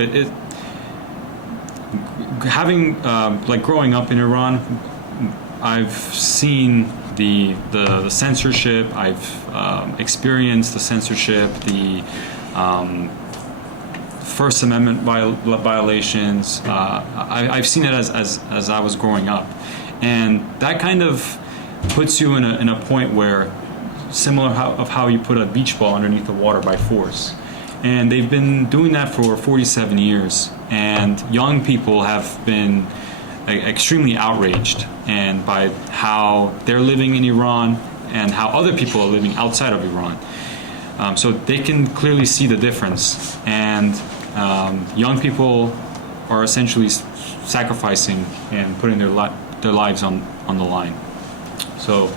growing up in Iran, I've seen the censorship. I've experienced the censorship, the First Amendment violations. I've seen it as I was growing up, and that kind of puts you in a point where, similar of how you put a beach ball underneath the water by force. And they've been doing that for 47 years, and young people have been extremely outraged and by how they're living in Iran and how other people are living outside of Iran. So they can clearly see the difference, and young people are essentially sacrificing and putting their lives on the line. So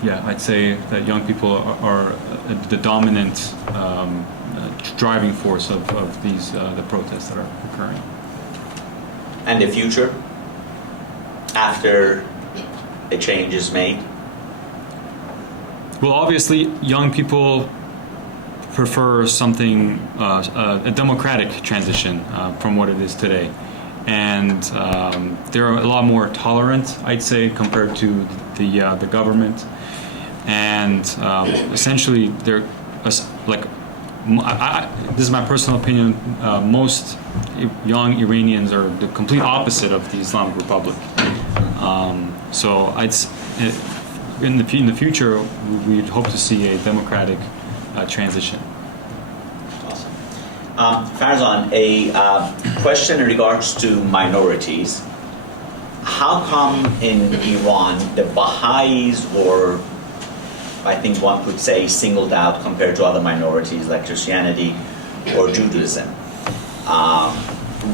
yeah, I'd say that young people are the dominant driving force of these the protests that are occurring. And the future, after a change is made? Well, obviously, young people prefer something, a democratic transition from what it is today. And they're a lot more tolerant, I'd say, compared to the government. And essentially, they're like, this is my personal opinion, most young Iranians are the complete opposite of the Islamic Republic. So in the future, we'd hope to see a democratic transition. Awesome. Farzan, a question in regards to minorities. How come in Iran the Baha'is were, I think one could say, singled out compared to other minorities like Christianity or Judaism?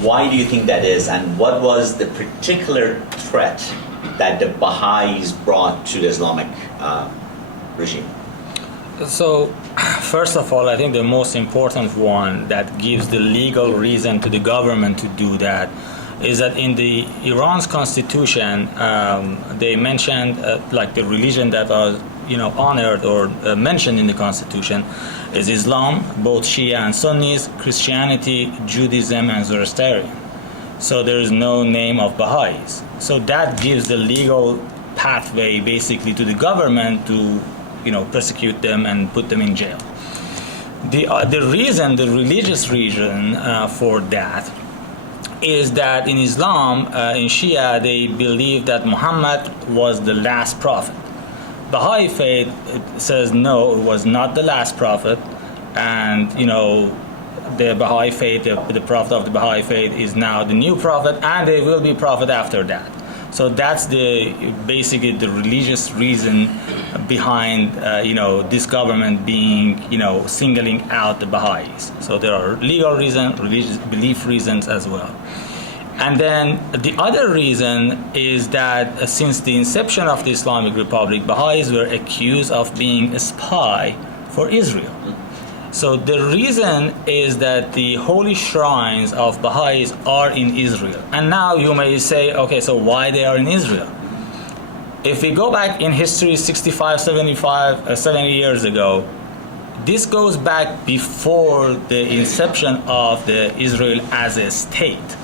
Why do you think that is, and what was the particular threat that the Baha'is brought to the Islamic regime? So, first of all, I think the most important one that gives the legal reason to the government to do that is that in the Iran's constitution, they mentioned like the religion that was honored or mentioned in the constitution is Islam, both Shia and Sunnis, Christianity, Judaism, and Zoroastrian. So there is no name of Baha'is. So that gives the legal pathway basically to the government to persecute them and put them in jail. The reason, the religious reason for that is that in Islam, in Shia, they believe that Muhammad was the last prophet. Baha'i faith says no, it was not the last prophet, and the Baha'i faith, the prophet of the Baha'i faith is now the new prophet, and there will be a prophet after that. So that's basically the religious reason behind this government being singling out the Baha'is. So there are legal reasons, religious belief reasons as well. And then the other reason is that since the inception of the Islamic Republic, Baha'is were accused of being a spy for Israel. So the reason is that the holy shrines of Baha'is are in Israel. And now you may say, okay, so why they are in Israel? If we go back in history 65, 75, 70 years ago, this goes back before the inception of the Israel as a state.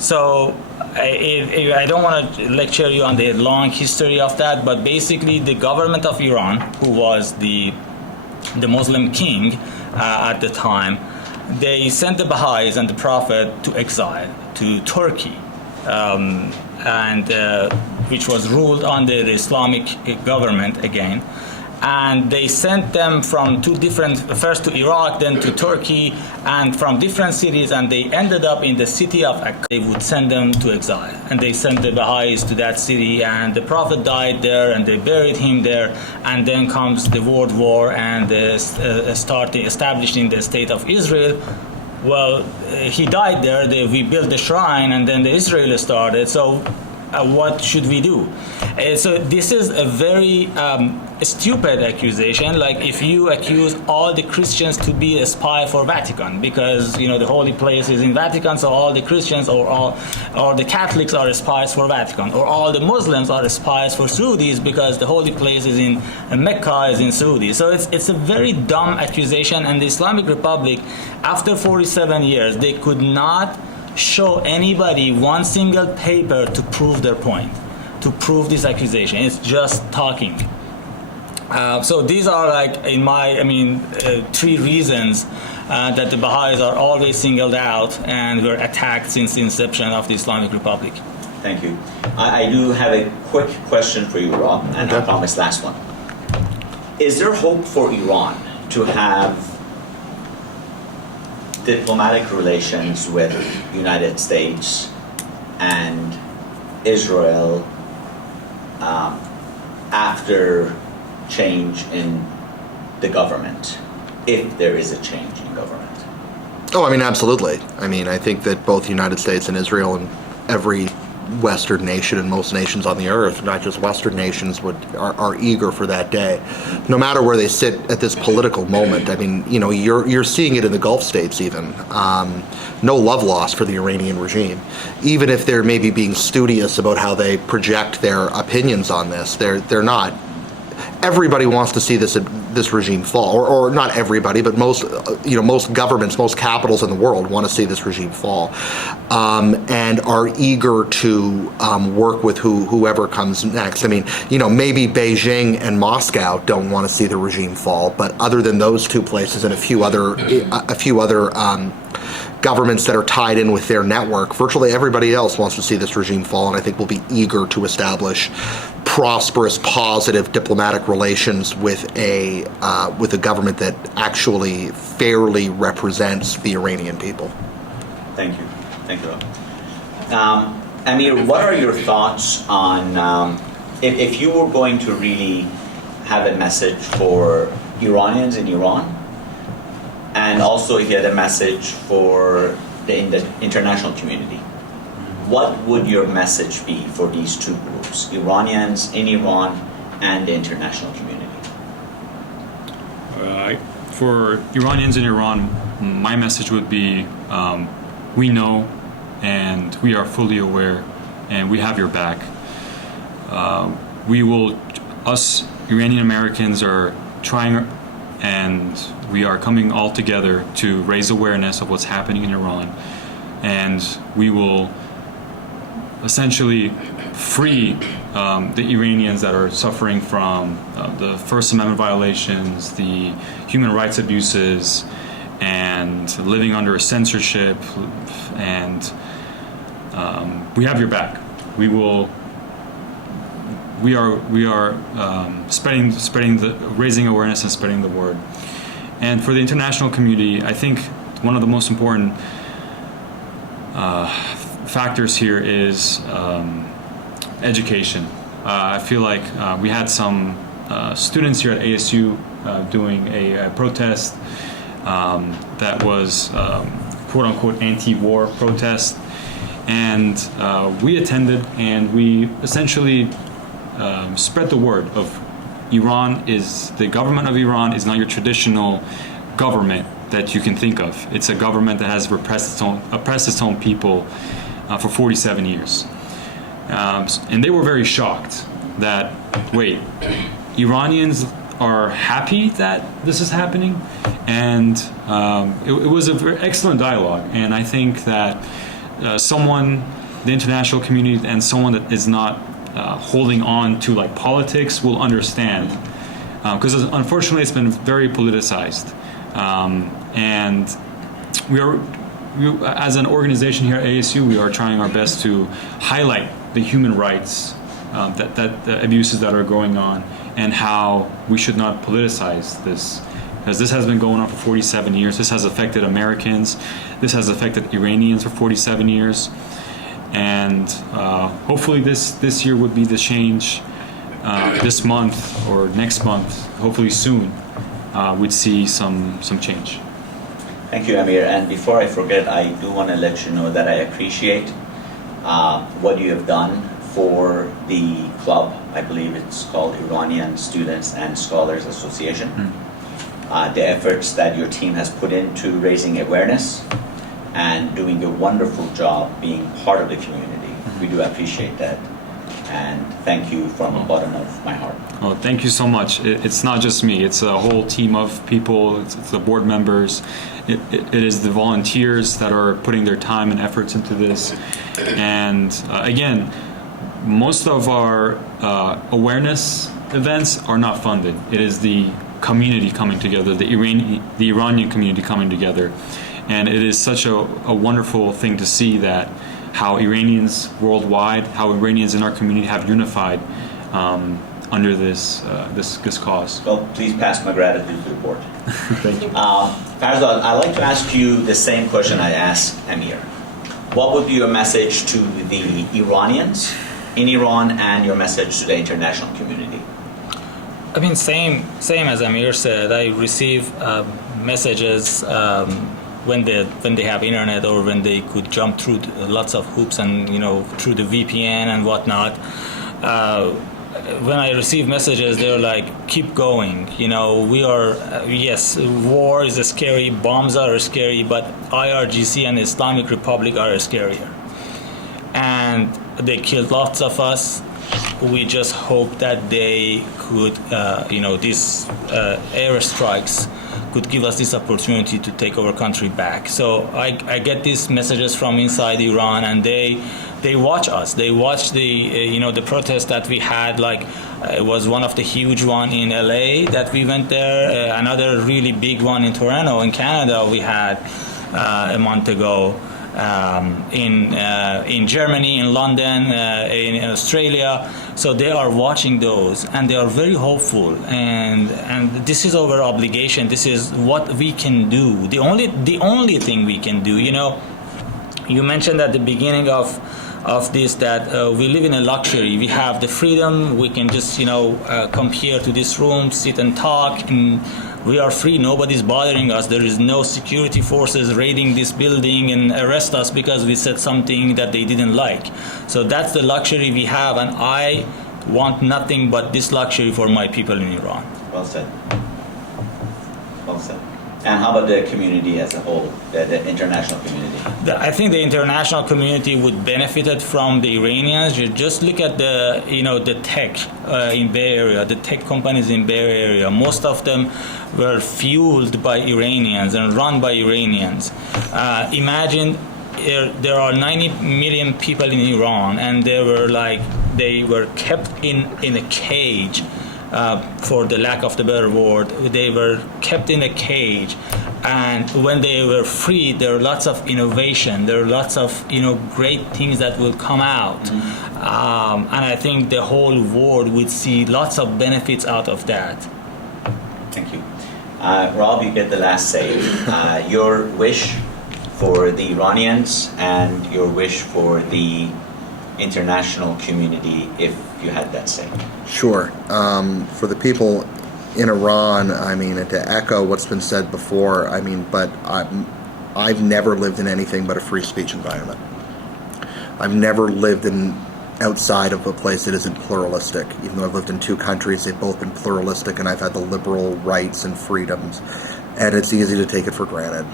So I don't want to lecture you on the long history of that, but basically the government of Iran, who was the the Muslim king at the time, they sent the Baha'is and the Prophet to exile to Turkey, which was ruled under the Islamic government again. And they sent them from first to Iraq, then to Turkey, and from different cities, and they ended up in the city of Akka. They would send them to exile, and they sent the Baha'is to that city, and the Prophet died there, and they buried him there, and then comes the World War, and establishing the state of Israel. Well, he died there, we built the shrine, and then the Israel started, so what should we do? So this is a very stupid accusation. Like if you accuse all the Christians to be a spy for Vatican, because the holy place is in Vatican, so all the Christians or the Catholics are spies for Vatican, or all the Muslims are spies for Saudis because the holy place is in Mecca, is in Saudi. So it's a very dumb accusation, and the Islamic Republic, after 47 years, they could not show anybody one single paper to prove their point, to prove this accusation. It's just talking. So these are three reasons that the Baha'is are always singled out and were attacked since the inception of the Islamic Republic. Thank you. I do have a quick question for you, Rob, and I promise last one. Is there hope for Iran to have diplomatic relations with United States and Israel after change in the government, if there is a change in government? Oh, absolutely. I think that both the United States and Israel and every Western nation and most nations on the earth, not just Western nations, are eager for that day, no matter where they sit at this political moment. You're seeing it in the Gulf states even. No love lost for the Iranian regime, even if they're maybe being studious about how they project their opinions on this. They're not. Everybody wants to see this regime fall, or not everybody, but most governments, most capitals in the world want to see this regime fall, and are eager to work with whoever comes next. Maybe Beijing and Moscow don't want to see the regime fall, but other than those two places and a few other governments that are tied in with their network, virtually everybody else wants to see this regime fall, and I think will be eager to establish prosperous, positive diplomatic relations with a government that actually fairly represents the Iranian people. Thank you, Rob. Amir, what are your thoughts on if you were going to really have a message for Iranians in Iran, and also if you had a message for the international community? What would your message be for these two groups, Iranians in Iran and the international community? For Iranians in Iran, my message would be, we know and we are fully aware and we have your back. Us Iranian Americans are trying, and we are coming all together to raise awareness of what's happening in Iran, and we will essentially free the Iranians that are suffering from the First Amendment violations, the human rights abuses, and living under censorship. And we have your back. We are raising awareness and spreading the word. And for the international community, I think one of the most important factors here is education. I feel like we had some students here at ASU doing a protest that was quote-unquote anti-war protest, and we attended, and we essentially spread the word of the government of Iran is not your traditional government that you can think of. It's a government that has oppressed its own people for 47 years. And they were very shocked that, wait, Iranians are happy that this is happening? And it was a very excellent dialogue. And I think that the international community and someone that is not holding on to politics will understand because unfortunately it's been very politicized. And as an organization here at ASU, we are trying our best to highlight the human rights the abuses that are going on, and how we should not politicize this, because this has been going on for 47 years. This has affected Americans. This has affected Iranians for 47 years. And hopefully this year would be the change. This month or next month, hopefully soon, we'd see some change. Thank you, Amir. And before I forget, I do want to let you know that I appreciate what you have done for the club. I believe it's called Iranian Students and Scholars Association. The efforts that your team has put into raising awareness and doing a wonderful job being part of the community. We do appreciate that. And thank you from the bottom of my heart. Oh, thank you so much. It's not just me. It's a whole team of people. It's the board members. It is the volunteers that are putting their time and efforts into this. And again, most of our awareness events are not funded. It is the community coming together, the Iranian community coming together. And it is such a wonderful thing to see that how Iranians worldwide, how Iranians in our community have unified under this cause. Well, please pass my gratitude to the board. Thank you. Farzan, I'd like to ask you the same question I asked Amir. What would be your message to the Iranians in Iran and your message to the international community? I mean, same as Amir said. I receive messages when they have internet, or when they could jump through lots of hoops and through the VPN and whatnot. When I receive messages, they're like, keep going. We are, yes, war is scary, bombs are scary, but IRGC and Islamic Republic are scarier. And they killed lots of us. We just hope that they could, these airstrikes could give us this opportunity to take our country back. So I get these messages from inside Iran, and they watch us. They watch the protest that we had. Like it was one of the huge one in LA that we went there. Another really big one in Toronto, in Canada, we had a month ago. In Germany, in London, in Australia. So they are watching those, and they are very hopeful. And this is our obligation. This is what we can do. The only thing we can do. You mentioned at the beginning of this that we live in a luxury. We have the freedom. We can just come here to this room, sit and talk, and we are free. Nobody's bothering us. There is no security forces raiding this building and arrest us because we said something that they didn't like. So that's the luxury we have, and I want nothing but this luxury for my people in Iran. Well said. Well said. And how about the community as a whole, the international community? I think the international community would benefit from the Iranians. You just look at the tech in Bay Area, the tech companies in Bay Area. Most of them were fueled by Iranians and run by Iranians. Imagine there are 90 million people in Iran, and they were kept in a cage. For the lack of the better word, they were kept in a cage, and when they were free, there are lots of innovation. There are lots of great things that will come out, and I think the whole world would see lots of benefits out of that. Thank you, Rob. You get the last say. Your wish for the Iranians and your wish for the international community, if you had that say. Sure. For the people in Iran, and to echo what's been said before, but I've never lived in anything but a free speech environment. I've never lived outside of a place that isn't pluralistic. Even though I've lived in two countries, they've both been pluralistic, and I've had the liberal rights and freedoms, and it's easy to take it for granted.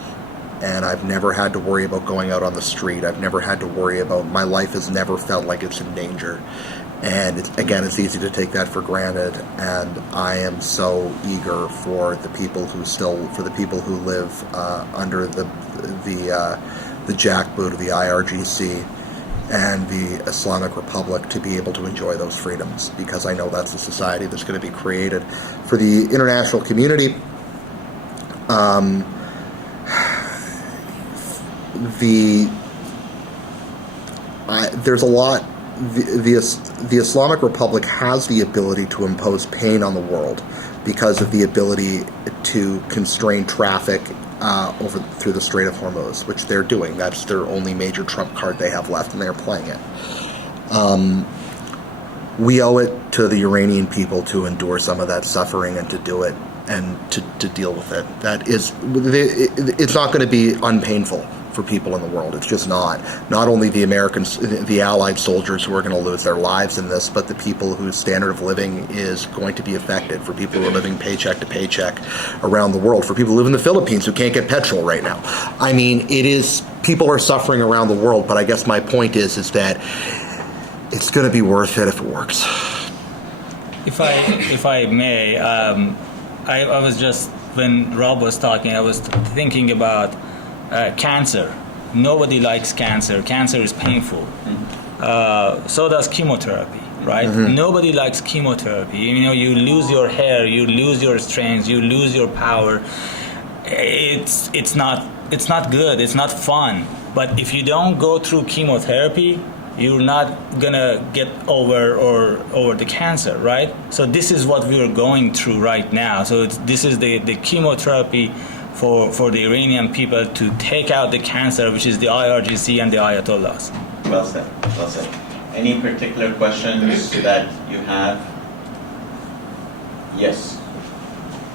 And I've never had to worry about going out on the street. I've never had to worry about, my life has never felt like it's in danger. And it's easy to take that for granted. And I am so eager for the people who live under the jackboot of the IRGC and the Islamic Republic to be able to enjoy those freedoms, because I know that's a society that's going to be created for the international community. There's a lot. The Islamic Republic has the ability to impose pain on the world because of the ability to constrain traffic over through the Strait of Hormuz, which they're doing. That's their only major trump card they have left, and they're playing it. We owe it to the Iranian people to endure some of that suffering and to do it and to deal with it. That is, it's not going to be unpainful for people in the world. It's just not. Not only the Americans, the Allied soldiers who are going to lose their lives in this, but the people whose standard of living is going to be affected, for people who are living paycheck to paycheck around the world, for people who live in the Philippines who can't get petrol right now. I mean, it is, people are suffering around the world, but I guess my point is that it's going to be worth it if it works. If I may, I was just, when Rob was talking, I was thinking about cancer. Nobody likes cancer. Cancer is painful. So does chemotherapy, right? Mm-hmm. Nobody likes chemotherapy. You know, you lose your hair, you lose your strength, you lose your power. It's not good. It's not fun. But if you don't go through chemotherapy, you're not gonna get over the cancer, right? So this is what we are going through right now. So this is the chemotherapy for the Iranian people to take out the cancer, which is the IRGC and the Ayatollahs. Well said. Well said. Any particular questions that you have? Yes.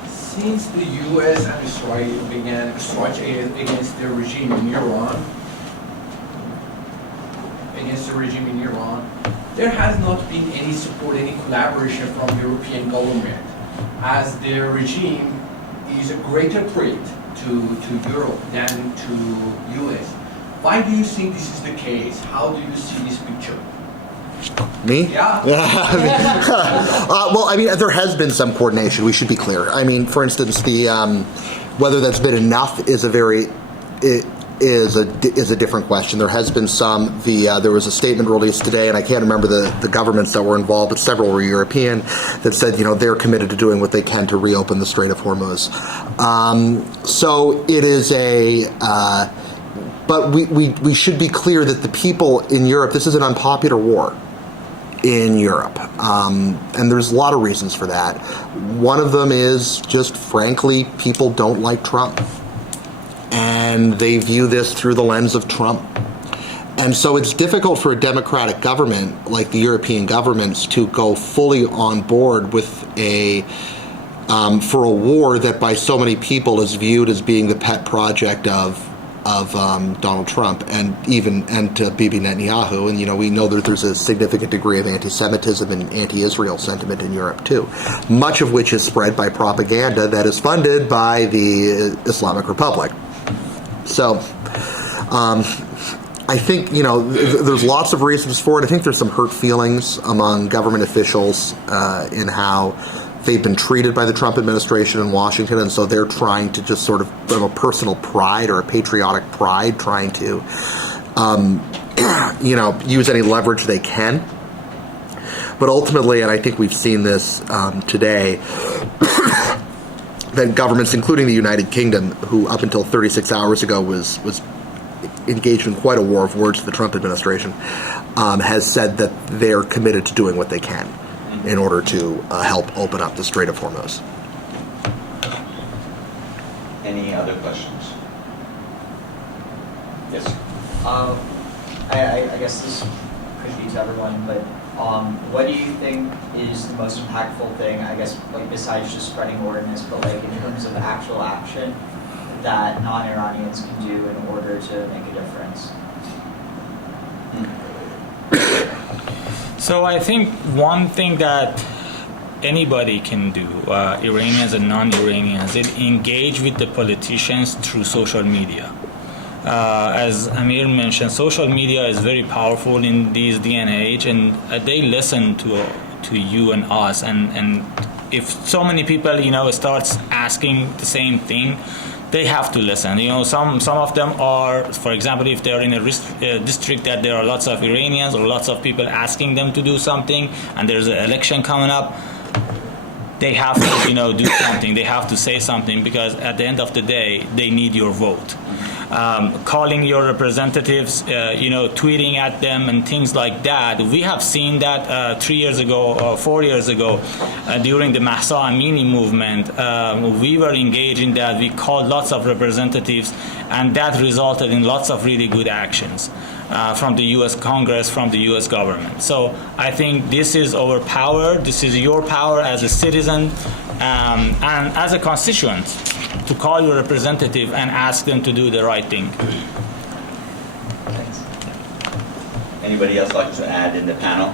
Since the US and Israel began a strike against the regime in Iran, there has not been any support, any collaboration from the European government, as their regime is a greater threat to Europe than to US. Why do you think this is the case? How do you see this picture? Me? Yeah. Well, I mean, there has been some coordination. We should be clear. I mean, for instance, the whether that's been enough is a different question. There has been some. There was a statement released today, and I can't remember the governments that were involved, but several were European, that said, you know, they're committed to doing what they can to reopen the Strait of Hormuz. So it is but we should be clear that the people in Europe, this is an unpopular war in Europe, and there's a lot of reasons for that. One of them is just, frankly, people don't like Trump. And they view this through the lens of Trump. And so it's difficult for a democratic government like the European governments to go fully on board with for a war that by so many people is viewed as being the pet project of Donald Trump and to Bibi Netanyahu. And, you know, we know that there's a significant degree of anti-Semitism and anti-Israel sentiment in Europe too, much of which is spread by propaganda that is funded by the Islamic Republic. So I think, you know, there's lots of reasons for it. I think there's some hurt feelings among government officials in how they've been treated by the Trump administration in Washington, and so they're trying to just sort of, from a personal pride or a patriotic pride, trying to, you know, use any leverage they can. But ultimately, and I think we've seen this today, that governments, including the United Kingdom, who up until 36 hours ago was engaged in quite a war of words to the Trump administration, has said that they're committed to doing what they can in order to help open up the Strait of Hormuz. Any other questions? Yes. I guess this could be to everyone, but what do you think is the most impactful thing, I guess, like besides just spreading awareness, but like in terms of actual action that non-Iranians can do in order to make a difference? So I think one thing that anybody can do, Iranians and non-Iranians, is engage with the politicians through social media. As Amir mentioned, social media is very powerful in this day and age, and they listen to you and us, and if so many people, starts asking the same thing, they have to listen. Some of them are, for example, if they're in a district that there are lots of Iranians or lots of people asking them to do something, and there's an election coming up, they have to, do something. They have to say something, because at the end of the day, they need your vote. Calling your representatives, tweeting at them and things like that. We have seen that 3 years ago or 4 years ago during the Mahsa Amini movement. We were engaged in that. We called lots of representatives, and that resulted in lots of really good actions from the U.S. Congress, from the U.S. government. So I think this is our power. This is your power as a citizen and as a constituent, to call your representative and ask them to do the right thing. Thanks. Anybody else like to add in the panel?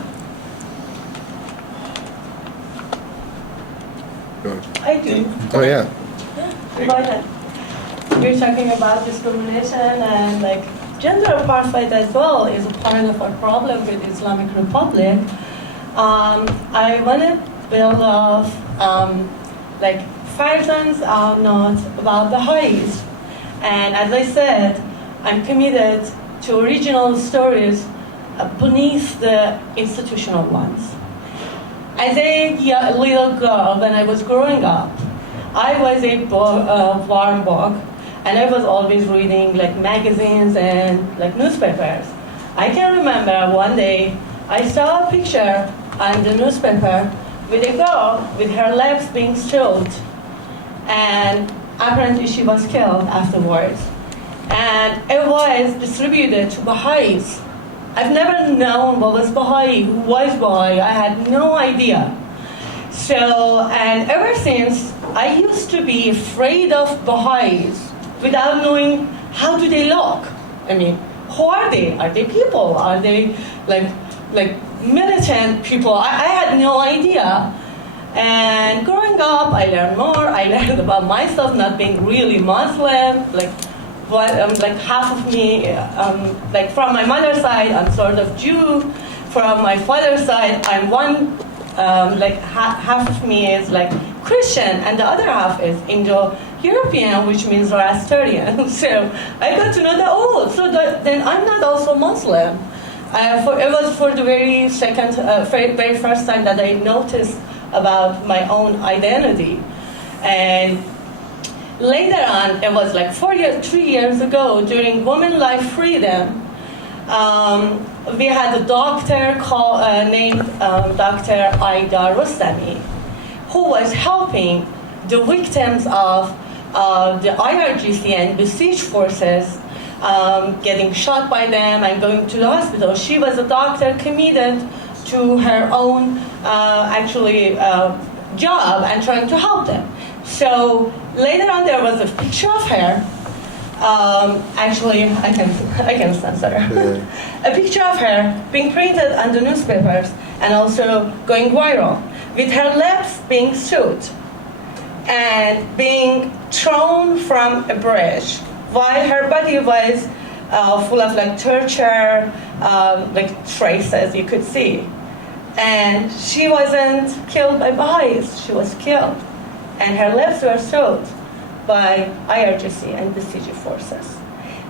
I do. Oh, yeah. Go ahead. You're talking about discrimination and gender apartheid as well is a part of our problem with Islamic Republic. I want to build off Farzans are not about Baha'is. And as I said, I'm committed to original stories beneath the institutional ones. As a little girl, when I was growing up, I was a warm book, and I was always reading magazines and newspapers. I can remember one day I saw a picture on the newspaper with a girl with her legs being sewed, and apparently she was killed afterwards. And it was distributed to Baha'is. I've never known what was Baha'i, who was Baha'i. I had no idea. So, and ever since, I used to be afraid of Baha'is without knowing how do they look. I mean, who are they? Are they people? Are they militant people? I had no idea. And growing up, I learned more. I learned about myself not being really Muslim. Half of me, from my mother's side, I'm sort of Jew. From my father's side, I'm one. Half of me is Christian, and the other half is Indo-European, which means Zoroastrian. So I got to know that. Then I'm not also Muslim. It was for the very first time that I noticed about my own identity. And later on, it was 3 years ago, during Women Life Freedom, we had a doctor named Dr. Aida Rostami, who was helping the victims of the IRGC and besieged forces getting shot by them and going to the hospital. She was a doctor committed to her own job and trying to help them. So later on, there was a picture of her. I can censor her. A picture of her being printed on the newspapers and also going viral, with her legs being sewed and being thrown from a bridge, while her body was full of torture, traces you could see. And she wasn't killed by Baha'is, she was killed. And her legs were sewed by IRGC and besieged forces.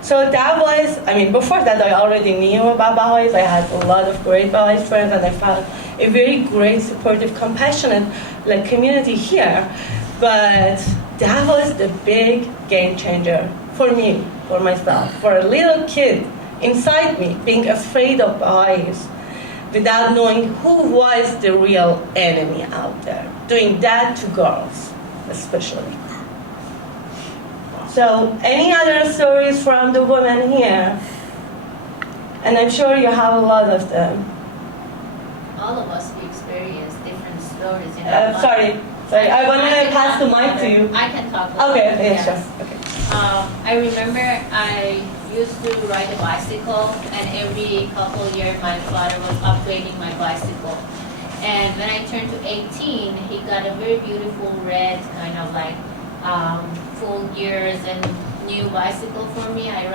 So that was, before that I already knew about Baha'is. I had a lot of great Baha'i friends, and I found a very great, supportive, compassionate community here. But that was the big game changer for me, for myself, for a little kid inside me being afraid of Baha'is without knowing who was the real enemy out there, doing that to girls especially. So any other stories from the women here? And I'm sure you have a lot of them. All of us, we experience different stories in our life. Sorry, I want to pass the mic to you. I can talk. Okay, yes. sure. Okay. I remember I used to ride a bicycle, and every couple of years my father was upgrading my bicycle. And when I turned to 18, he got a very beautiful red kind of full gears and new bicycle for me. I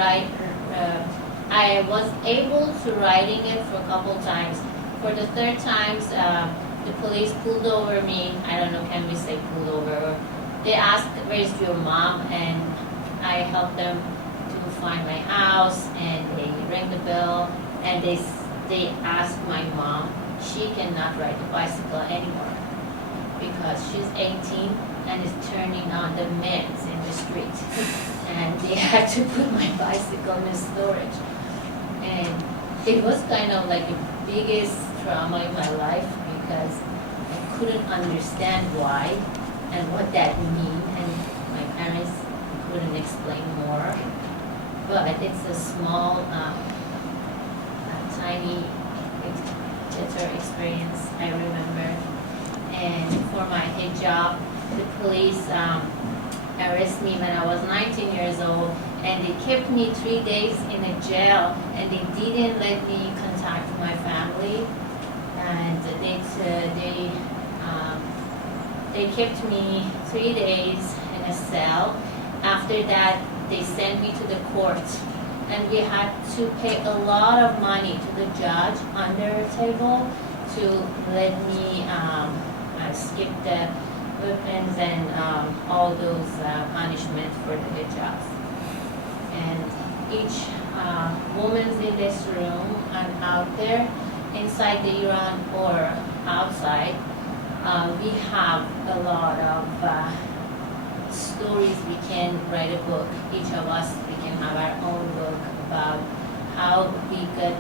was able to riding it for a couple times. For the third times, the police pulled over me. I don't know, can we say pulled over? They asked, where's your mom? And I helped them to find my house, and they rang the bell, and they asked my mom, she cannot ride the bicycle anymore because she's 18 and is turning on the meds in the street. And they had to put my bicycle in storage. And it was kind of like the biggest trauma in my life because I couldn't understand why and what that means, and my parents couldn't explain more. But it's a small, tiny, bitter experience I remember. And for my hijab, the police arrested me when I was 19 years old, and they kept me 3 days in a jail, and they didn't let me contact my family, and they kept me 3 days in a cell. After that, they sent me to the court, and we had to pay a lot of money to the judge under the table to let me skip the weapons and all those punishments for the hijabs. And each woman in this room and out there, inside the Iran or outside, we have a lot of stories. We can write a book. Each of us, we can have our own book about how we got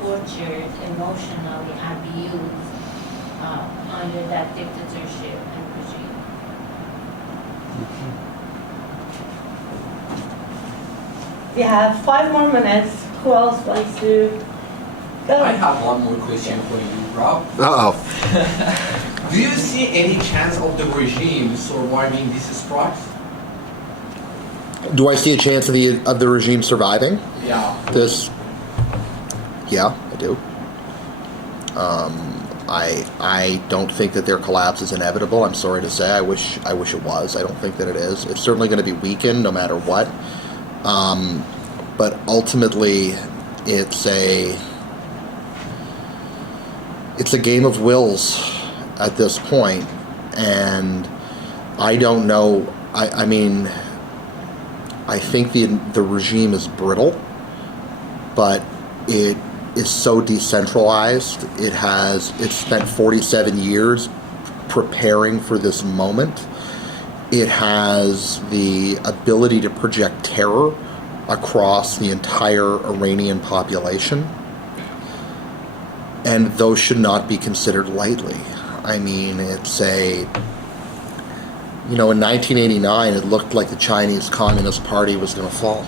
tortured, emotionally abused under that dictatorship and regime. We have 5 more minutes. Who else wants to go? I have one more question for you, Rob. Uh-oh. Do you see any chance of the regime surviving these strikes? Do I see a chance of the regime surviving Yeah. this? Yeah, I do. I don't think that their collapse is inevitable. I'm sorry to say. I wish it was. I don't think that it is. It's certainly going to be weakened no matter what. But ultimately, it's a game of wills at this point, and I don't know. I mean, I think the regime is brittle, but it is so decentralized. It's spent 47 years preparing for this moment. It has the ability to project terror across the entire Iranian population, and those should not be considered lightly. I mean, in 1989, it looked like the Chinese Communist Party was going to fall.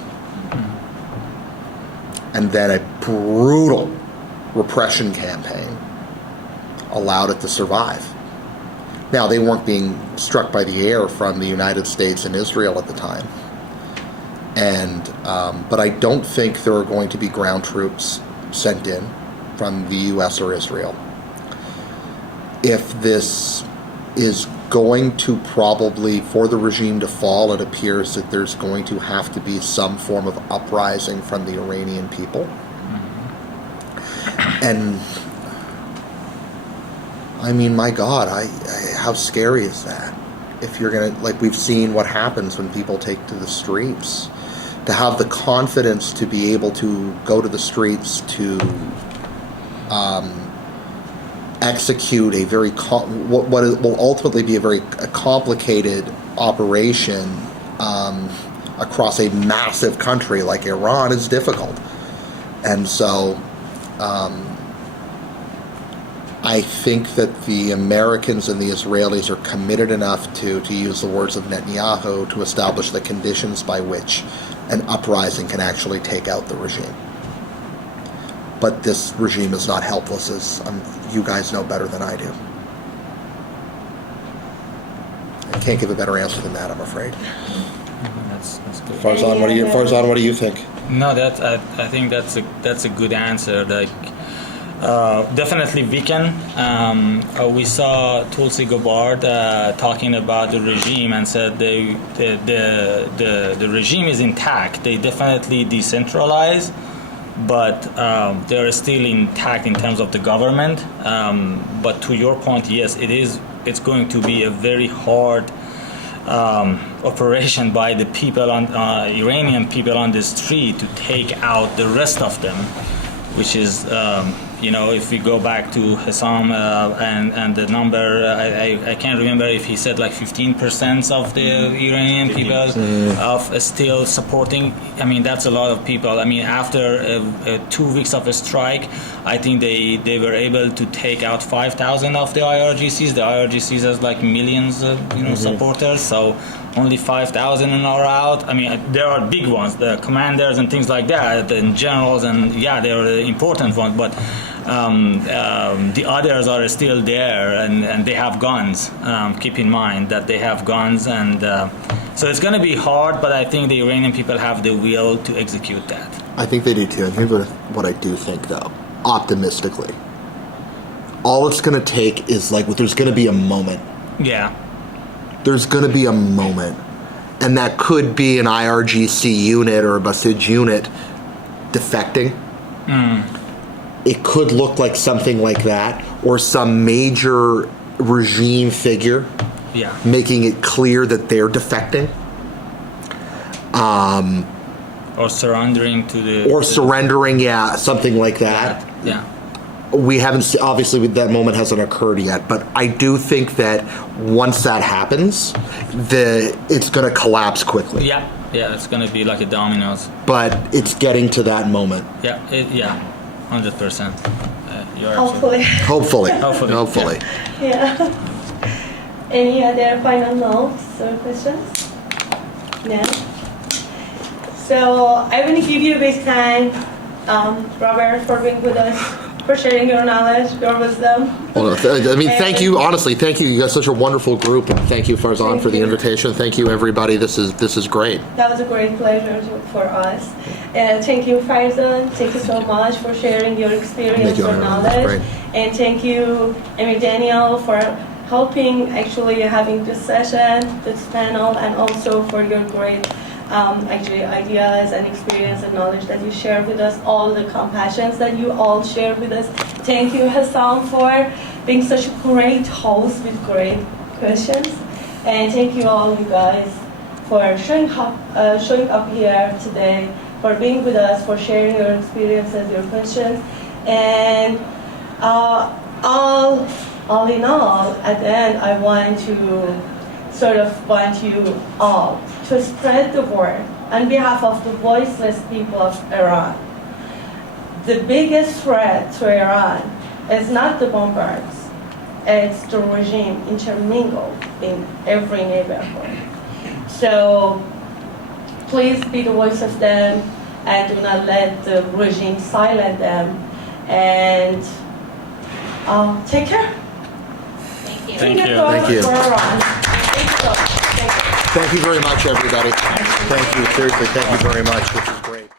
And then a brutal repression campaign allowed it to survive. Now, they weren't being struck by the air from the United States and Israel at the time. But I don't think there are going to be ground troops sent in from the US or Israel. If this is going to probably, for the regime to fall, it appears that there's going to have to be some form of uprising from the Iranian people. And I mean, my God, how scary is that? If you're going to, like, we've seen what happens when people take to the streets. To have the confidence to be able to go to the streets to execute a very what will ultimately be a very complicated operation across a massive country like Iran is difficult. And so I think that the Americans and the Israelis are committed enough to use the words of Netanyahu, to establish the conditions by which an uprising can actually take out the regime. But this regime is not helpless, as you guys know better than I do. I can't give a better answer than that, I'm afraid. That's good. Farzan, what do you think? No, I think that's a good answer. Like, definitely weaken. We saw Tulsi Gabbard talking about the regime and said the regime is intact. They definitely decentralize, but they're still intact in terms of the government. But to your point, yes, it's going to be a very hard operation by the people Iranian people on the street to take out the rest of them, which is, if we go back to Hassam and the number, I can't remember if he said like 15% of the Iranian people of still supporting. I mean, that's a lot of people. I mean, after 2 weeks of a strike, I think they were able to take out 5,000 of the IRGCs. The IRGCs has like millions of supporters, so only 5,000 are out. I mean, there are big ones, the commanders and things like that, and generals, and yeah, they are the important ones, but the others are still there, and they have guns. Keep in mind that they have guns, and so it's going to be hard, but I think the Iranian people have the will to execute that. I think they do too. I think what I do think, though, optimistically, all it's going to take is there's going to be a moment. Yeah. There's going to be a moment, and that could be an IRGC unit or a Basij unit defecting. It could look like something like that, or some major regime figure making it clear that they're defecting. Or surrendering to the... Or surrendering, something like that. Yeah. We haven't, obviously that moment hasn't occurred yet, but I do think that once that happens, it's going to collapse quickly. Yeah, it's going to be like a dominoes. But it's getting to that moment. 100%. You're Hopefully. Hopefully. Yeah. Any other final notes or questions? No? So I want to give you a big thank, Robert, for being with us, for sharing your knowledge, your wisdom. Well, thank you. Honestly, thank you. You got such a wonderful group, and thank you, Farzan, for the invitation. Thank you, everybody. This is great. That was a great pleasure for us. And thank you, Farzan. Thank you so much for sharing your experience, your knowledge. And thank you, Daniel, for helping actually having this session, this panel, and also for your great ideas and experience and knowledge that you share with us, all the compassions that you all share with us. Thank you, Hassam, for being such a great host with great questions. And thank you all, you guys, for showing up here today, for being with us, for sharing your experiences, your questions. And all in all, at the end, I want you all to spread the word on behalf of the voiceless people of Iran. The biggest threat to Iran is not the bombards, it's the regime intermingled in every neighborhood. So please be the voice of them, and do not let the regime silence them. And take care. Thank you. Thank you. Thank you. For Iran. Thank you so much. Thank you very much, everybody. Thank you. Seriously, thank you very much. This is great.